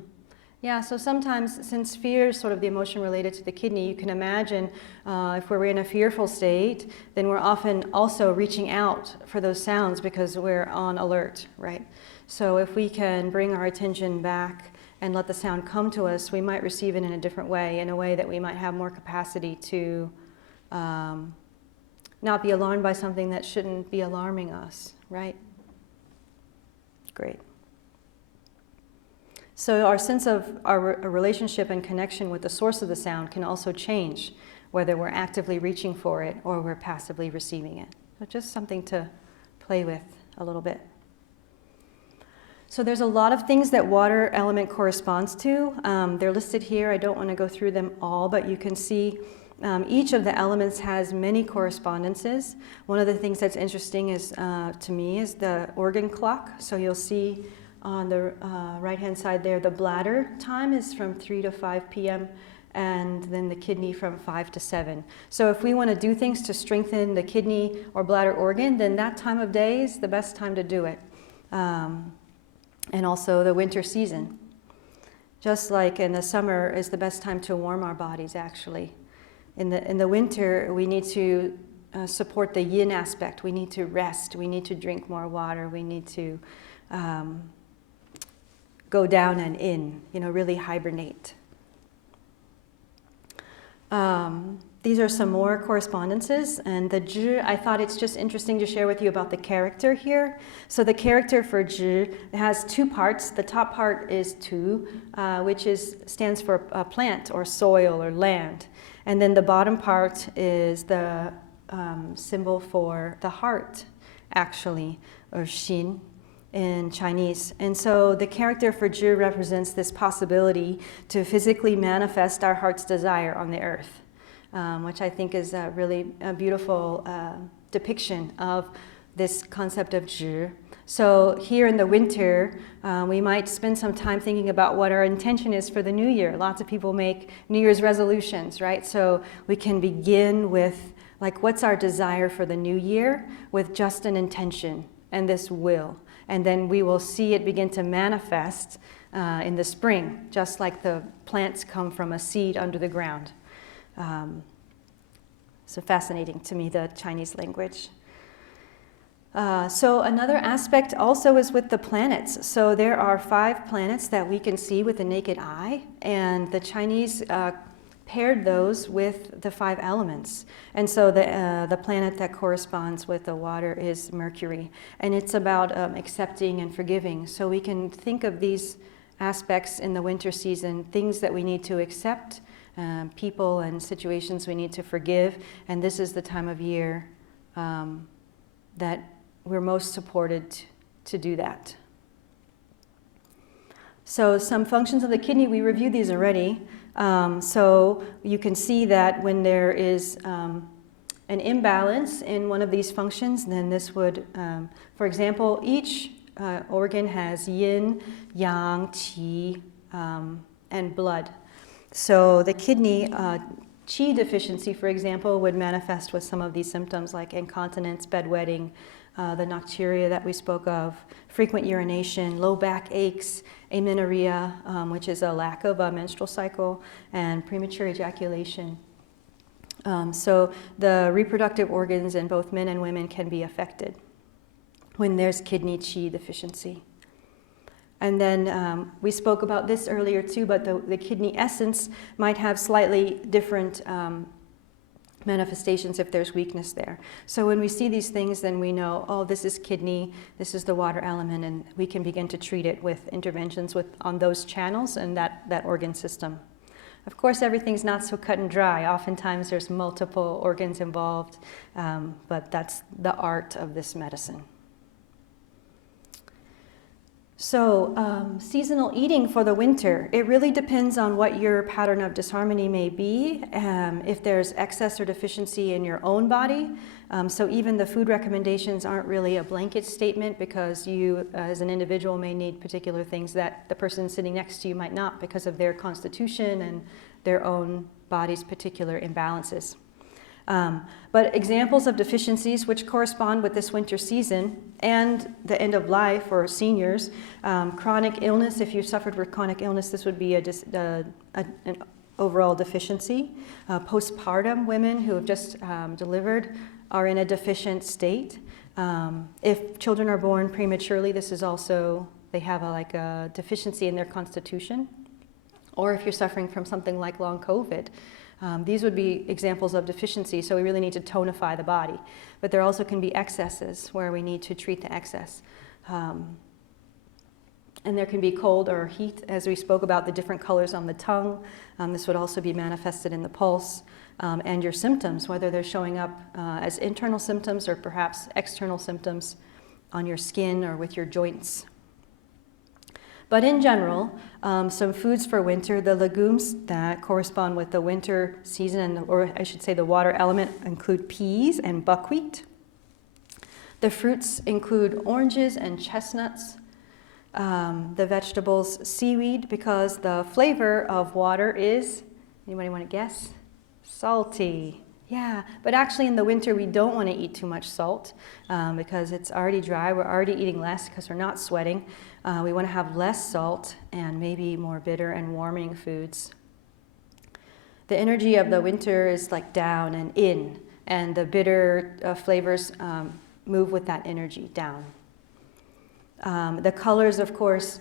Yeah, so sometimes, since fear is sort of the emotion related to the kidney, you can imagine if we're in a fearful state, then we're often also reaching out for those sounds because we're on alert, right? So if we can bring our attention back and let the sound come to us, we might receive it in a different way, in a way that we might have more capacity to not be alarmed by something that shouldn't be alarming us, right? Great. So our sense of our relationship and connection with the source of the sound can also change, whether we're actively reaching for it or we're passively receiving it. So just something to play with a little bit. So there's a lot of things that water element corresponds to. They're listed here. I don't want to go through them all, but you can see each of the elements has many correspondences. One of the things that's interesting is, to me, is the organ clock. So you'll see on the right-hand side there, the bladder time is from 3 to 5 p.m., and then the kidney from 5 to 7. So if we want to do things to strengthen the kidney or bladder organ, then that time of day is the best time to do it. And also the winter season. Just like in the summer is the best time to warm our bodies, actually. In the winter, we need to support the yin aspect. We need to rest. We need to drink more water. We need to go down and in, really hibernate. These are some more correspondences, and the zhi, I thought it's just interesting to share with you about the character here. So the character for zhi has two parts. The top part is tu, which stands for plant or soil or land. And then the bottom part is the symbol for the heart, actually, or xin in Chinese. And so the character for zhi represents this possibility to physically manifest our heart's desire on the earth. Which I think is a really beautiful depiction of this concept of zhi. So here in the winter, we might spend some time thinking about what our intention is for the new year. Lots of people make New Year's resolutions, right? So we can begin with, like, what's our desire for the new year with just an intention and this will. And then we will see it begin to manifest in the spring, just like the plants come from a seed under the ground. So fascinating to me, the Chinese language. So another aspect also is with the planets. So there are 5 planets that we can see with the naked eye, and the Chinese paired those with the 5 elements. And so the planet that corresponds with the water is Mercury, and it's about accepting and forgiving. So we can think of these aspects in the winter season, things that we need to accept, people and situations we need to forgive, and this is the time of year that we're most supported to do that. So some functions of the kidney, we reviewed these already. So you can see that when there is an imbalance in one of these functions, then this would, for example, each organ has yin, yang, qi, and blood. So the kidney qi deficiency, for example, would manifest with some of these symptoms like incontinence, bedwetting, the nocturia that we spoke of, frequent urination, low back aches, amenorrhea, which is a lack of a menstrual cycle, and premature ejaculation. So the reproductive organs in both men and women can be affected. when there's kidney qi deficiency. And then we spoke about this earlier too, but the kidney essence might have slightly different manifestations if there's weakness there. So when we see these things, then we know, oh, this is kidney, this is the water element, and we can begin to treat it with interventions on those channels and that organ system. Of course, everything's not so cut and dry. Oftentimes there's multiple organs involved, but that's the art of this medicine. So seasonal eating for the winter, it really depends on what your pattern of disharmony may be, if there's excess or deficiency in your own body. So even the food recommendations aren't really a blanket statement, because you as an individual may need particular things that the person sitting next to you might not, because of their constitution and their own body's particular imbalances. But examples of deficiencies which correspond with this winter season and the end of life for seniors, chronic illness. If you suffered with chronic illness, this would be an overall deficiency. Postpartum women who have just delivered are in a deficient state. If children are born prematurely, this is also, they have a deficiency in their constitution. Or if you're suffering from something like long COVID, these would be examples of deficiency, so we really need to tonify the body. But there also can be excesses where we need to treat the excess. And there can be cold or heat, as we spoke about the different colors on the tongue. This would also be manifested in the pulse. And your symptoms, whether they're showing up as internal symptoms or perhaps external symptoms on your skin or with your joints. But in general, some foods for winter, the legumes that correspond with the winter season, or I should say the water element, include peas and buckwheat. The fruits include oranges and chestnuts. The vegetables, seaweed, because the flavor of water is, anybody want to guess? Salty. Yeah, but actually in the winter we don't want to eat too much salt because it's already dry. We're already eating less because we're not sweating. We want to have less salt and maybe more bitter and warming foods. The energy of the winter is like down and in, and the bitter flavors move with that energy down. The colors, of course,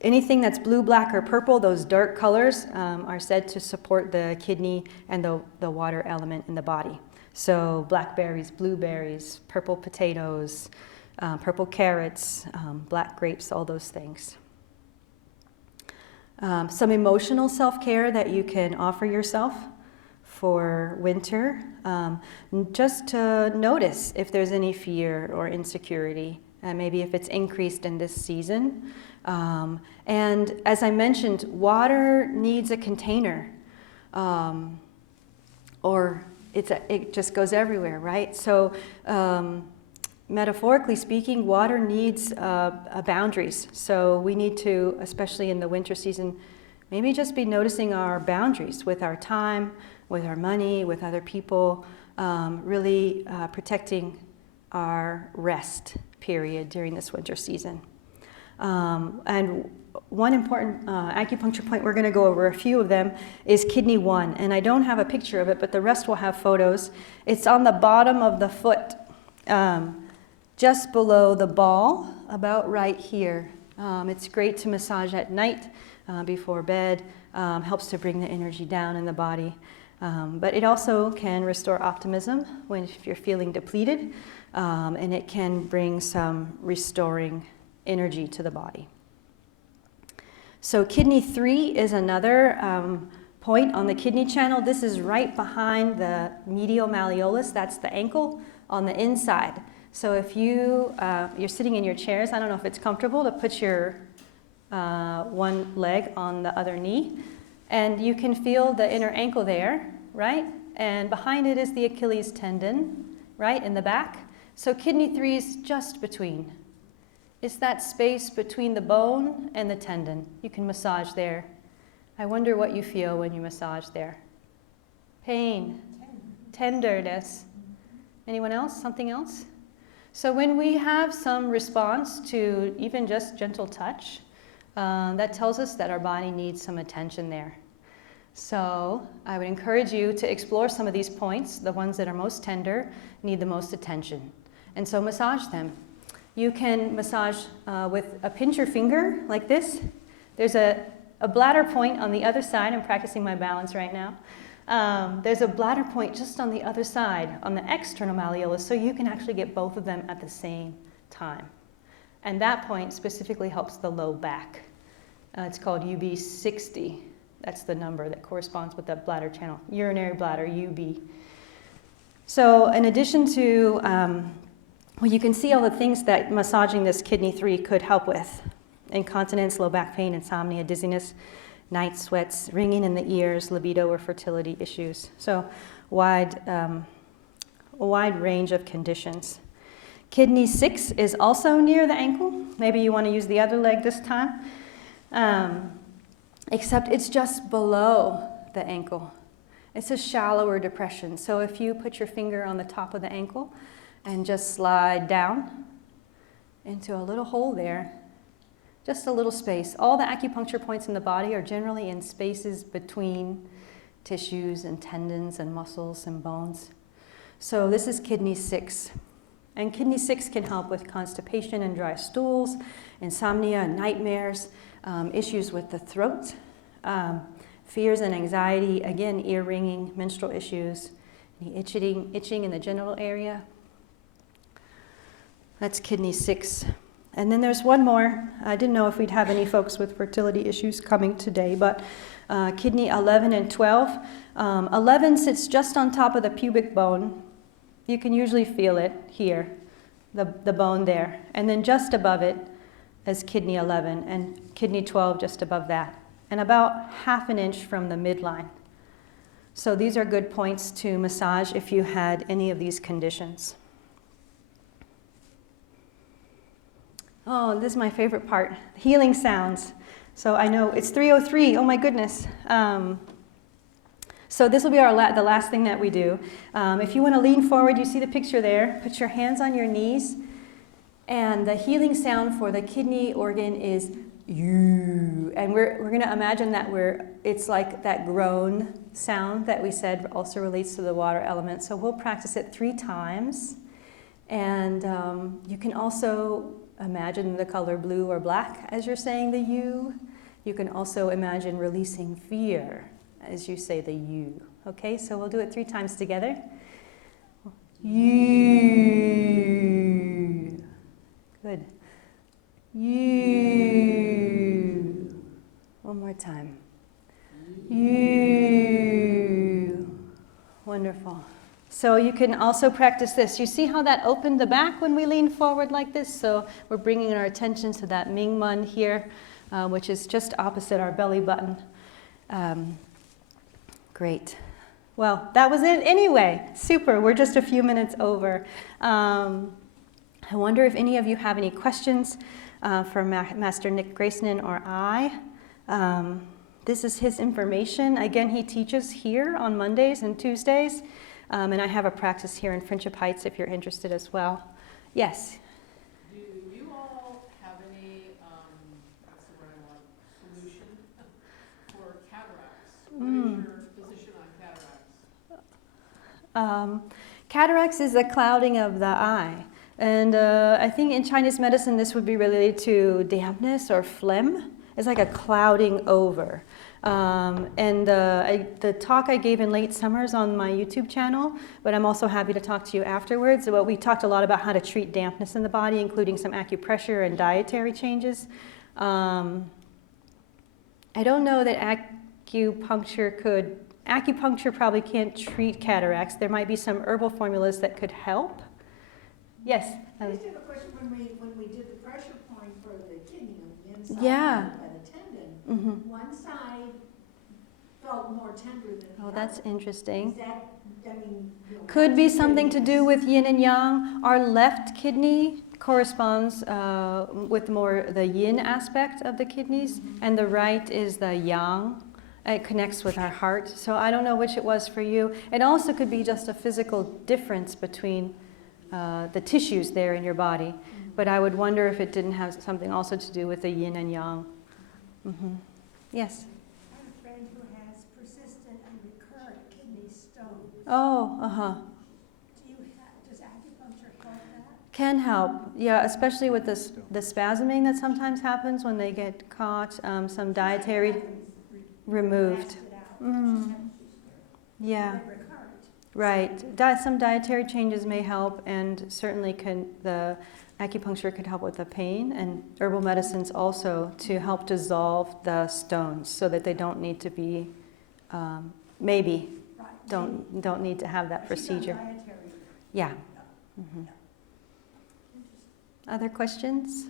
anything that's blue, black, or purple, those dark colors are said to support the kidney and the water element in the body. So blackberries, blueberries, purple potatoes, purple carrots, black grapes, all those things. Some emotional self-care that you can offer yourself for winter, just to notice if there's any fear or insecurity, and maybe if it's increased in this season. And as I mentioned, water needs a container, or it just goes everywhere, right? So metaphorically speaking, water needs boundaries. So we need to, especially in the winter season, maybe just be noticing our boundaries with our time, with our money, with other people, really protecting our rest period during this winter season. And one important acupuncture point, we're going to go over a few of them, is kidney 1. And I don't have a picture of it, but the rest will have photos. It's on the bottom of the foot, just below the ball, about right here. It's great to massage at night before bed, helps to bring the energy down in the body. But it also can restore optimism if you're feeling depleted, and it can bring some restoring energy to the body. So kidney 3 is another point on the kidney channel. This is right behind the medial malleolus, that's the ankle, on the inside. So if you're sitting in your chairs, I don't know if it's comfortable to put your one leg on the other knee, and you can feel the inner ankle there, right? And behind it is the Achilles tendon, right, in the back. So kidney 3 is just between. It's that space between the bone and the tendon. You can massage there. I wonder what you feel when you massage there. Pain, tenderness. Anyone else? Something else? So when we have some response to even just gentle touch, that tells us that our body needs some attention there. So I would encourage you to explore some of these points. The ones that are most tender need the most attention. And so massage them. You can massage with a pincher finger like this. There's a bladder point on the other side. I'm practicing my balance right now. There's a bladder point just on the other side, on the external malleolus, so you can actually get both of them at the same time. And that point specifically helps the low back. It's called UB60. That's the number that corresponds with that bladder channel, urinary bladder, UB. So in addition to, well, you can see all the things that massaging this kidney 3 could help with. Incontinence, low back pain, insomnia, dizziness, night sweats, ringing in the ears, libido or fertility issues. So a wide range of conditions. Kidney 6 is also near the ankle. Maybe you want to use the other leg this time. Except it's just below the ankle. It's a shallower depression. So if you put your finger on the top of the ankle and just slide down into a little hole there, just a little space. All the acupuncture points in the body are generally in spaces between tissues and tendons and muscles and bones. So this is kidney 6. And kidney 6 can help with constipation and dry stools, insomnia and nightmares, issues with the throat, fears and anxiety, again, ear ringing, menstrual issues, itching in the genital area. That's kidney 6. And then there's one more. I didn't know if we'd have any folks with fertility issues coming today, but kidney 11 and 12. 11 sits just on top of the pubic bone. You can usually feel it here, the bone there. And then just above it is kidney 11, and kidney 12 just above that, and about ½ an inch from the midline. So these are good points to massage if you had any of these conditions. Oh, this is my favorite part, healing sounds. So I know it's 3:03, oh my goodness. So this will be the last thing that we do. If you want to lean forward, you see the picture there, put your hands on your knees, and the healing sound for the kidney organ is you. And we're going to imagine that it's like that groan sound that we said also relates to the water element. So we'll practice it 3 times. And you can also imagine the color blue or black as you're saying the you. You can also imagine releasing fear as you say the you. Okay, so we'll do it 3 times together. You. Good. You. One more time. You. Wonderful. So you can also practice this. You see how that opened the back when we lean forward like this? So we're bringing our attention to that Ming Mun here, which is just opposite our belly button. Great. Well, that was it anyway. Super. We're just a few minutes over. I wonder if any of you have any questions for Master Nick Gracenin or I. This is his information. Again, he teaches here on Mondays and Tuesdays. And I have a practice here in Friendship Heights if you're interested as well. Yes? Do you all have any, what's the word I want, solution for cataracts? What is your position on cataracts? Cataracts is a clouding of the eye. And I think in Chinese medicine this would be related to dampness or phlegm. It's like a clouding over. The talk I gave in late summer is on my YouTube channel, but I'm also happy to talk to you afterwards. But we talked a lot about how to treat dampness in the body, including some acupressure and dietary changes. I don't know that acupuncture probably can't treat cataracts. There might be some herbal formulas that could help. Yes? I just have a question. When we did the pressure point for the kidney on the inside Yeah. of the tendon, Mm-hmm. one side felt more tender than the Oh, other. that's interesting. Is that, Could be something to do with yin and yang. Our left kidney corresponds with more the yin aspect of the kidneys, and the right is the yang. It connects with our heart. So I don't know which it was for you. It also could be just a physical difference between the tissues there in your body. But I would wonder if it didn't have something also to do with the yin and yang. Mm-hmm. Yes? I have a friend who has persistent and recurrent kidney stones. Oh, uh-huh. Does acupuncture help that? Can help, yeah, especially with this, the spasming that sometimes happens when they get caught, some dietary removed. Yeah, right. Some dietary changes may help, and certainly the acupuncture could help with the pain, and herbal medicines also to help dissolve the stones so that they don't need to be, maybe don't need to have that procedure. Yeah. Mhm. Other questions?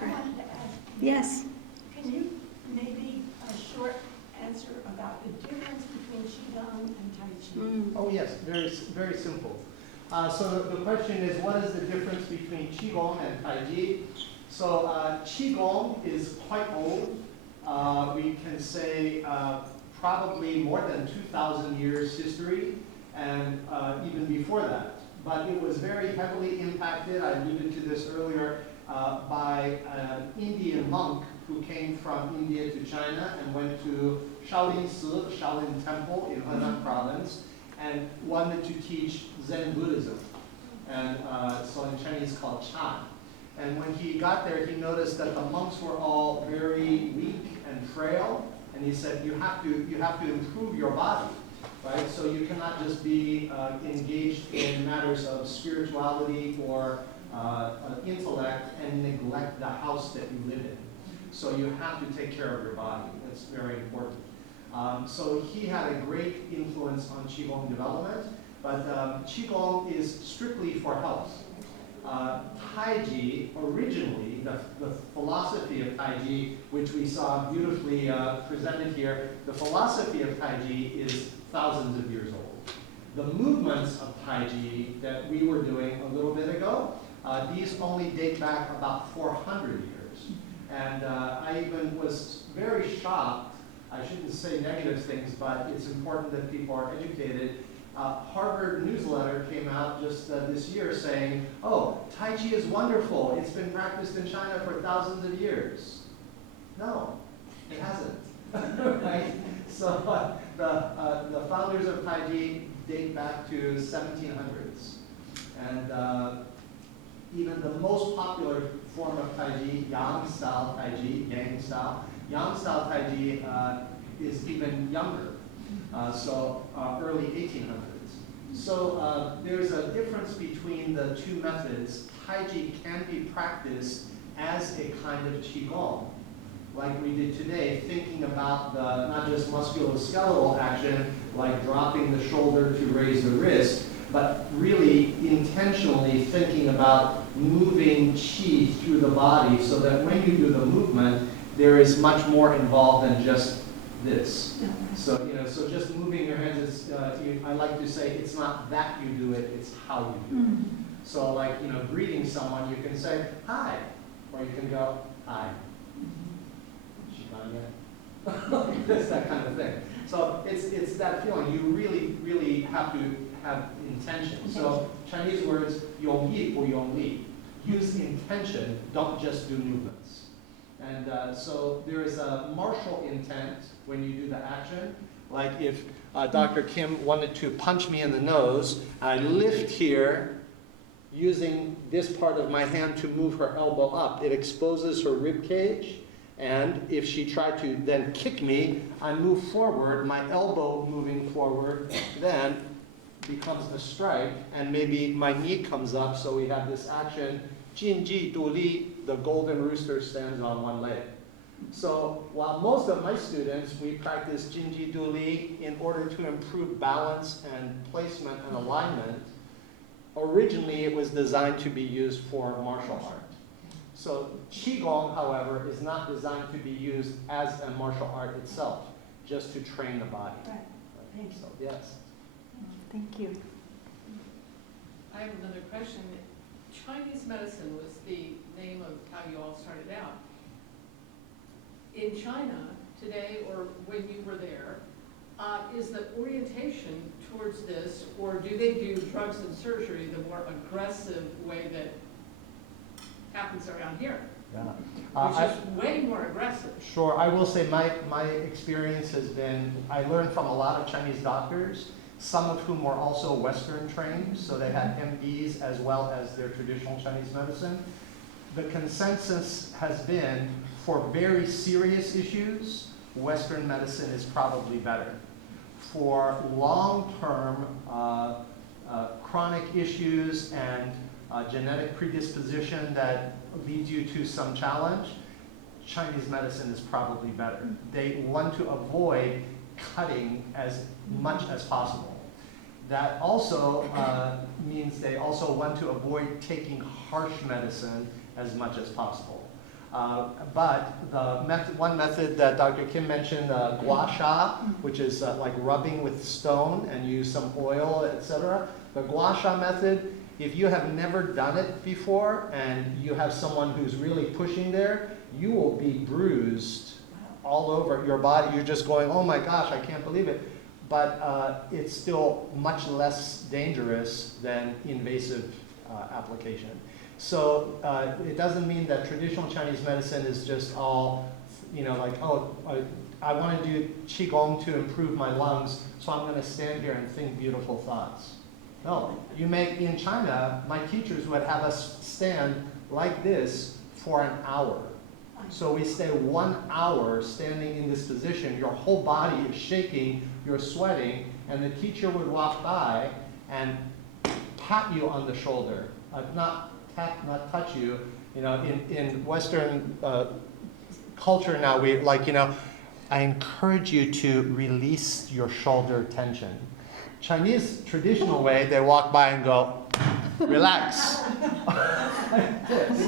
I wanted to ask. Yes. Can you maybe a short answer about the difference between Qigong and Tai Chi? Oh yes, very simple. So the question is, what is the difference between Qigong and Tai Chi? So Qigong is quite old. We can say probably more than 2,000 years history, and even before that. But it was very heavily impacted, I alluded to this earlier, by an Indian monk who came from India to China and went to Shaolin Temple in Henan province, and wanted to teach Zen Buddhism. And so in Chinese called Chan. And when he got there, he noticed that the monks were all very weak and frail, and he said, you have to improve your body. Right? So you cannot just be engaged in matters of spirituality or intellect and neglect the house that you live in. So you have to take care of your body. That's very important. So he had a great influence on Qigong development, but Qigong is strictly for health. Tai Chi, originally, the philosophy of Tai Chi, which we saw beautifully presented here, the philosophy of Tai Chi is thousands of years old. The movements of Tai Chi that we were doing a little bit ago, these only date back about 400 years. And I even was very shocked. I shouldn't say negative things, but it's important that people are educated. Harvard newsletter came out just this year saying, oh, Tai Chi is wonderful. It's been practiced in China for thousands of years. No, it hasn't. Right? So the founders of Tai Chi date back to 1700s. And even the most popular form of Tai Chi, Yang style Tai Chi, Yang style Tai Chi is even younger. So early 1800s. So there's a difference between the two methods. Tai Chi can be practiced as a kind of Qigong, like we did today, thinking about the not just musculoskeletal action, like dropping the shoulder to raise the wrist, but really intentionally thinking about moving qi through the body so that when you do the movement, there is much more involved than just this. So, so just moving your hands is, I like to say, it's not that you do it, it's how you do it. So like, greeting someone, you can say, hi, or you can go, hi. She gone yet? It's that kind of thing. So it's that feeling. You really have to have intention. So Chinese words, 用意不用力. Use intention, don't just do movements. And so there is a martial intent when you do the action. Like if Dr. Kim wanted to punch me in the nose, I lift here using this part of my hand to move her elbow up. It exposes her rib cage. And if she tried to then kick me, I move forward, my elbow moving forward, then becomes a strike, and maybe my knee comes up, so we have this action, Jin Ji Du Li, the golden rooster stands on one leg. So while most of my students, we practice Jin Ji Du Li in order to improve balance and placement and alignment, originally it was designed to be used for martial art. So Qigong, however, is not designed to be used as a martial art itself, just to train the body. Right. So yes. Thank you. I have another question. Chinese medicine was the name of how you all started out. In China today, or when you were there, is the orientation towards this, or do they do drugs and surgery the more aggressive way that happens around here? Yeah. Which is way more aggressive. Sure, I will say my experience has been, I learned from a lot of Chinese doctors some of whom were also Western trained, so they had MDs as well as their traditional Chinese medicine. The consensus has been, for very serious issues, Western medicine is probably better. For long-term chronic issues and genetic predisposition that leads you to some challenge, Chinese medicine is probably better. They want to avoid cutting as much as possible. That also means they also want to avoid taking harsh medicine as much as possible. But the one method that Dr. Kim mentioned, gua sha, which is like rubbing with stone and use some oil, etc. The gua sha method, if you have never done it before and you have someone who's really pushing there, you will be bruised all over your body. You're just going, oh my gosh, I can't believe it. But it's still much less dangerous than invasive application. So it doesn't mean that traditional Chinese medicine is just all, like, oh, I want to do Qigong to improve my lungs, so I'm going to stand here and think beautiful thoughts. No, in China, my teachers would have us stand like this for an hour. So we stay 1 hour standing in this position. Your whole body is shaking, you're sweating, and the teacher would walk by and pat you on the shoulder. Not touch you. In Western culture now, we I encourage you to release your shoulder tension. Chinese traditional way, they walk by and go, relax. Like this.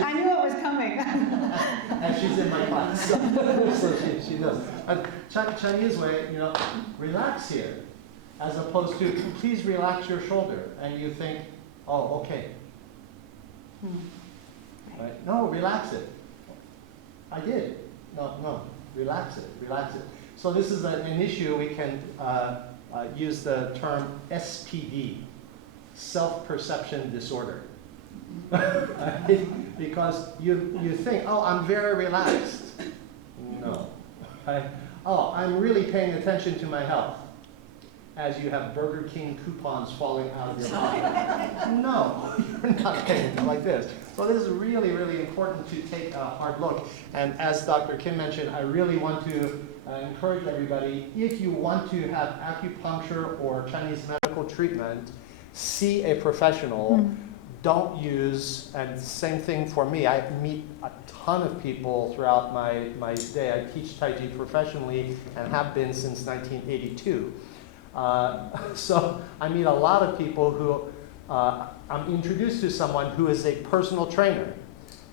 I knew it was coming. And she's in my class, so she knows. Chinese way, relax here, as opposed to please relax your shoulder, and you think, oh, okay. Right? No, relax it. I did. No, relax it, relax it. So this is an issue. We can use the term SPD, self-perception disorder. Because you think, oh, I'm very relaxed. No. Oh, I'm really paying attention to my health. As you have Burger King coupons falling out of your pocket. No, you're not paying attention like this. So this is really, really important to take a hard look. And as Dr. Kim mentioned, I really want to encourage everybody, if you want to have acupuncture or Chinese medical treatment, see a professional. Don't use, and same thing for me, I meet a ton of people throughout my day. I teach Tai Chi professionally and have been since 1982. So I meet a lot of people who, I'm introduced to someone who is a personal trainer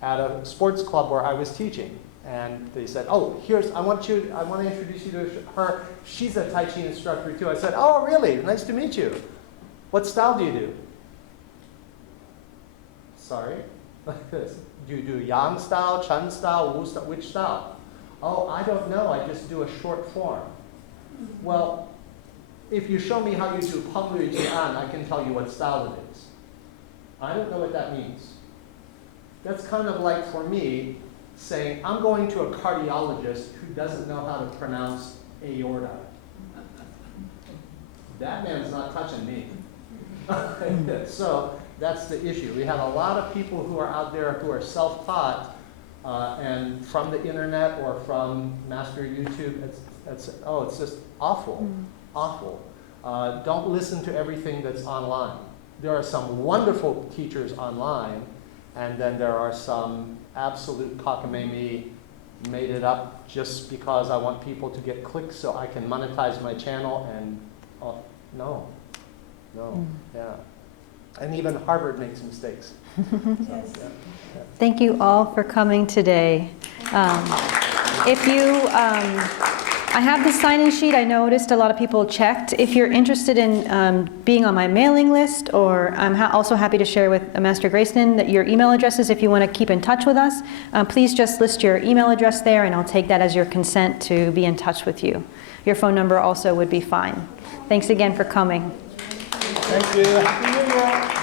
at a sports club where I was teaching. And they said, oh, I want to introduce you to her. She's a Tai Chi instructor too. I said, oh, really? Nice to meet you. What style do you do? Sorry? Like this. Do you do Yang style, Chen style, Wu style? Which style? Oh, I don't know. I just do a short form. Well, if you show me how you do Peng Lui Jian, I can tell you what style it is. I don't know what that means. That's kind of like, for me, saying, I'm going to a cardiologist who doesn't know how to pronounce aorta. That man's not touching me. So that's the issue. We have a lot of people who are out there who are self-taught, and from the internet or from Master YouTube, it's just awful, awful. Don't listen to everything that's online. There are some wonderful teachers online, and then there are some absolute cockamamie, made it up just because I want people to get clicks so I can monetize my channel, and no, yeah. And even Harvard makes mistakes. So, Yes. yeah. Thank you all for coming today. I have the sign-in sheet. I noticed a lot of people checked. If you're interested in being on my mailing list, or I'm also happy to share with Master Gracenin that your email addresses, if you want to keep in touch with us, please just list your email address there, and I'll take that as your consent to be in touch with you. Your phone number also would be fine. Thanks again for coming. Thank you.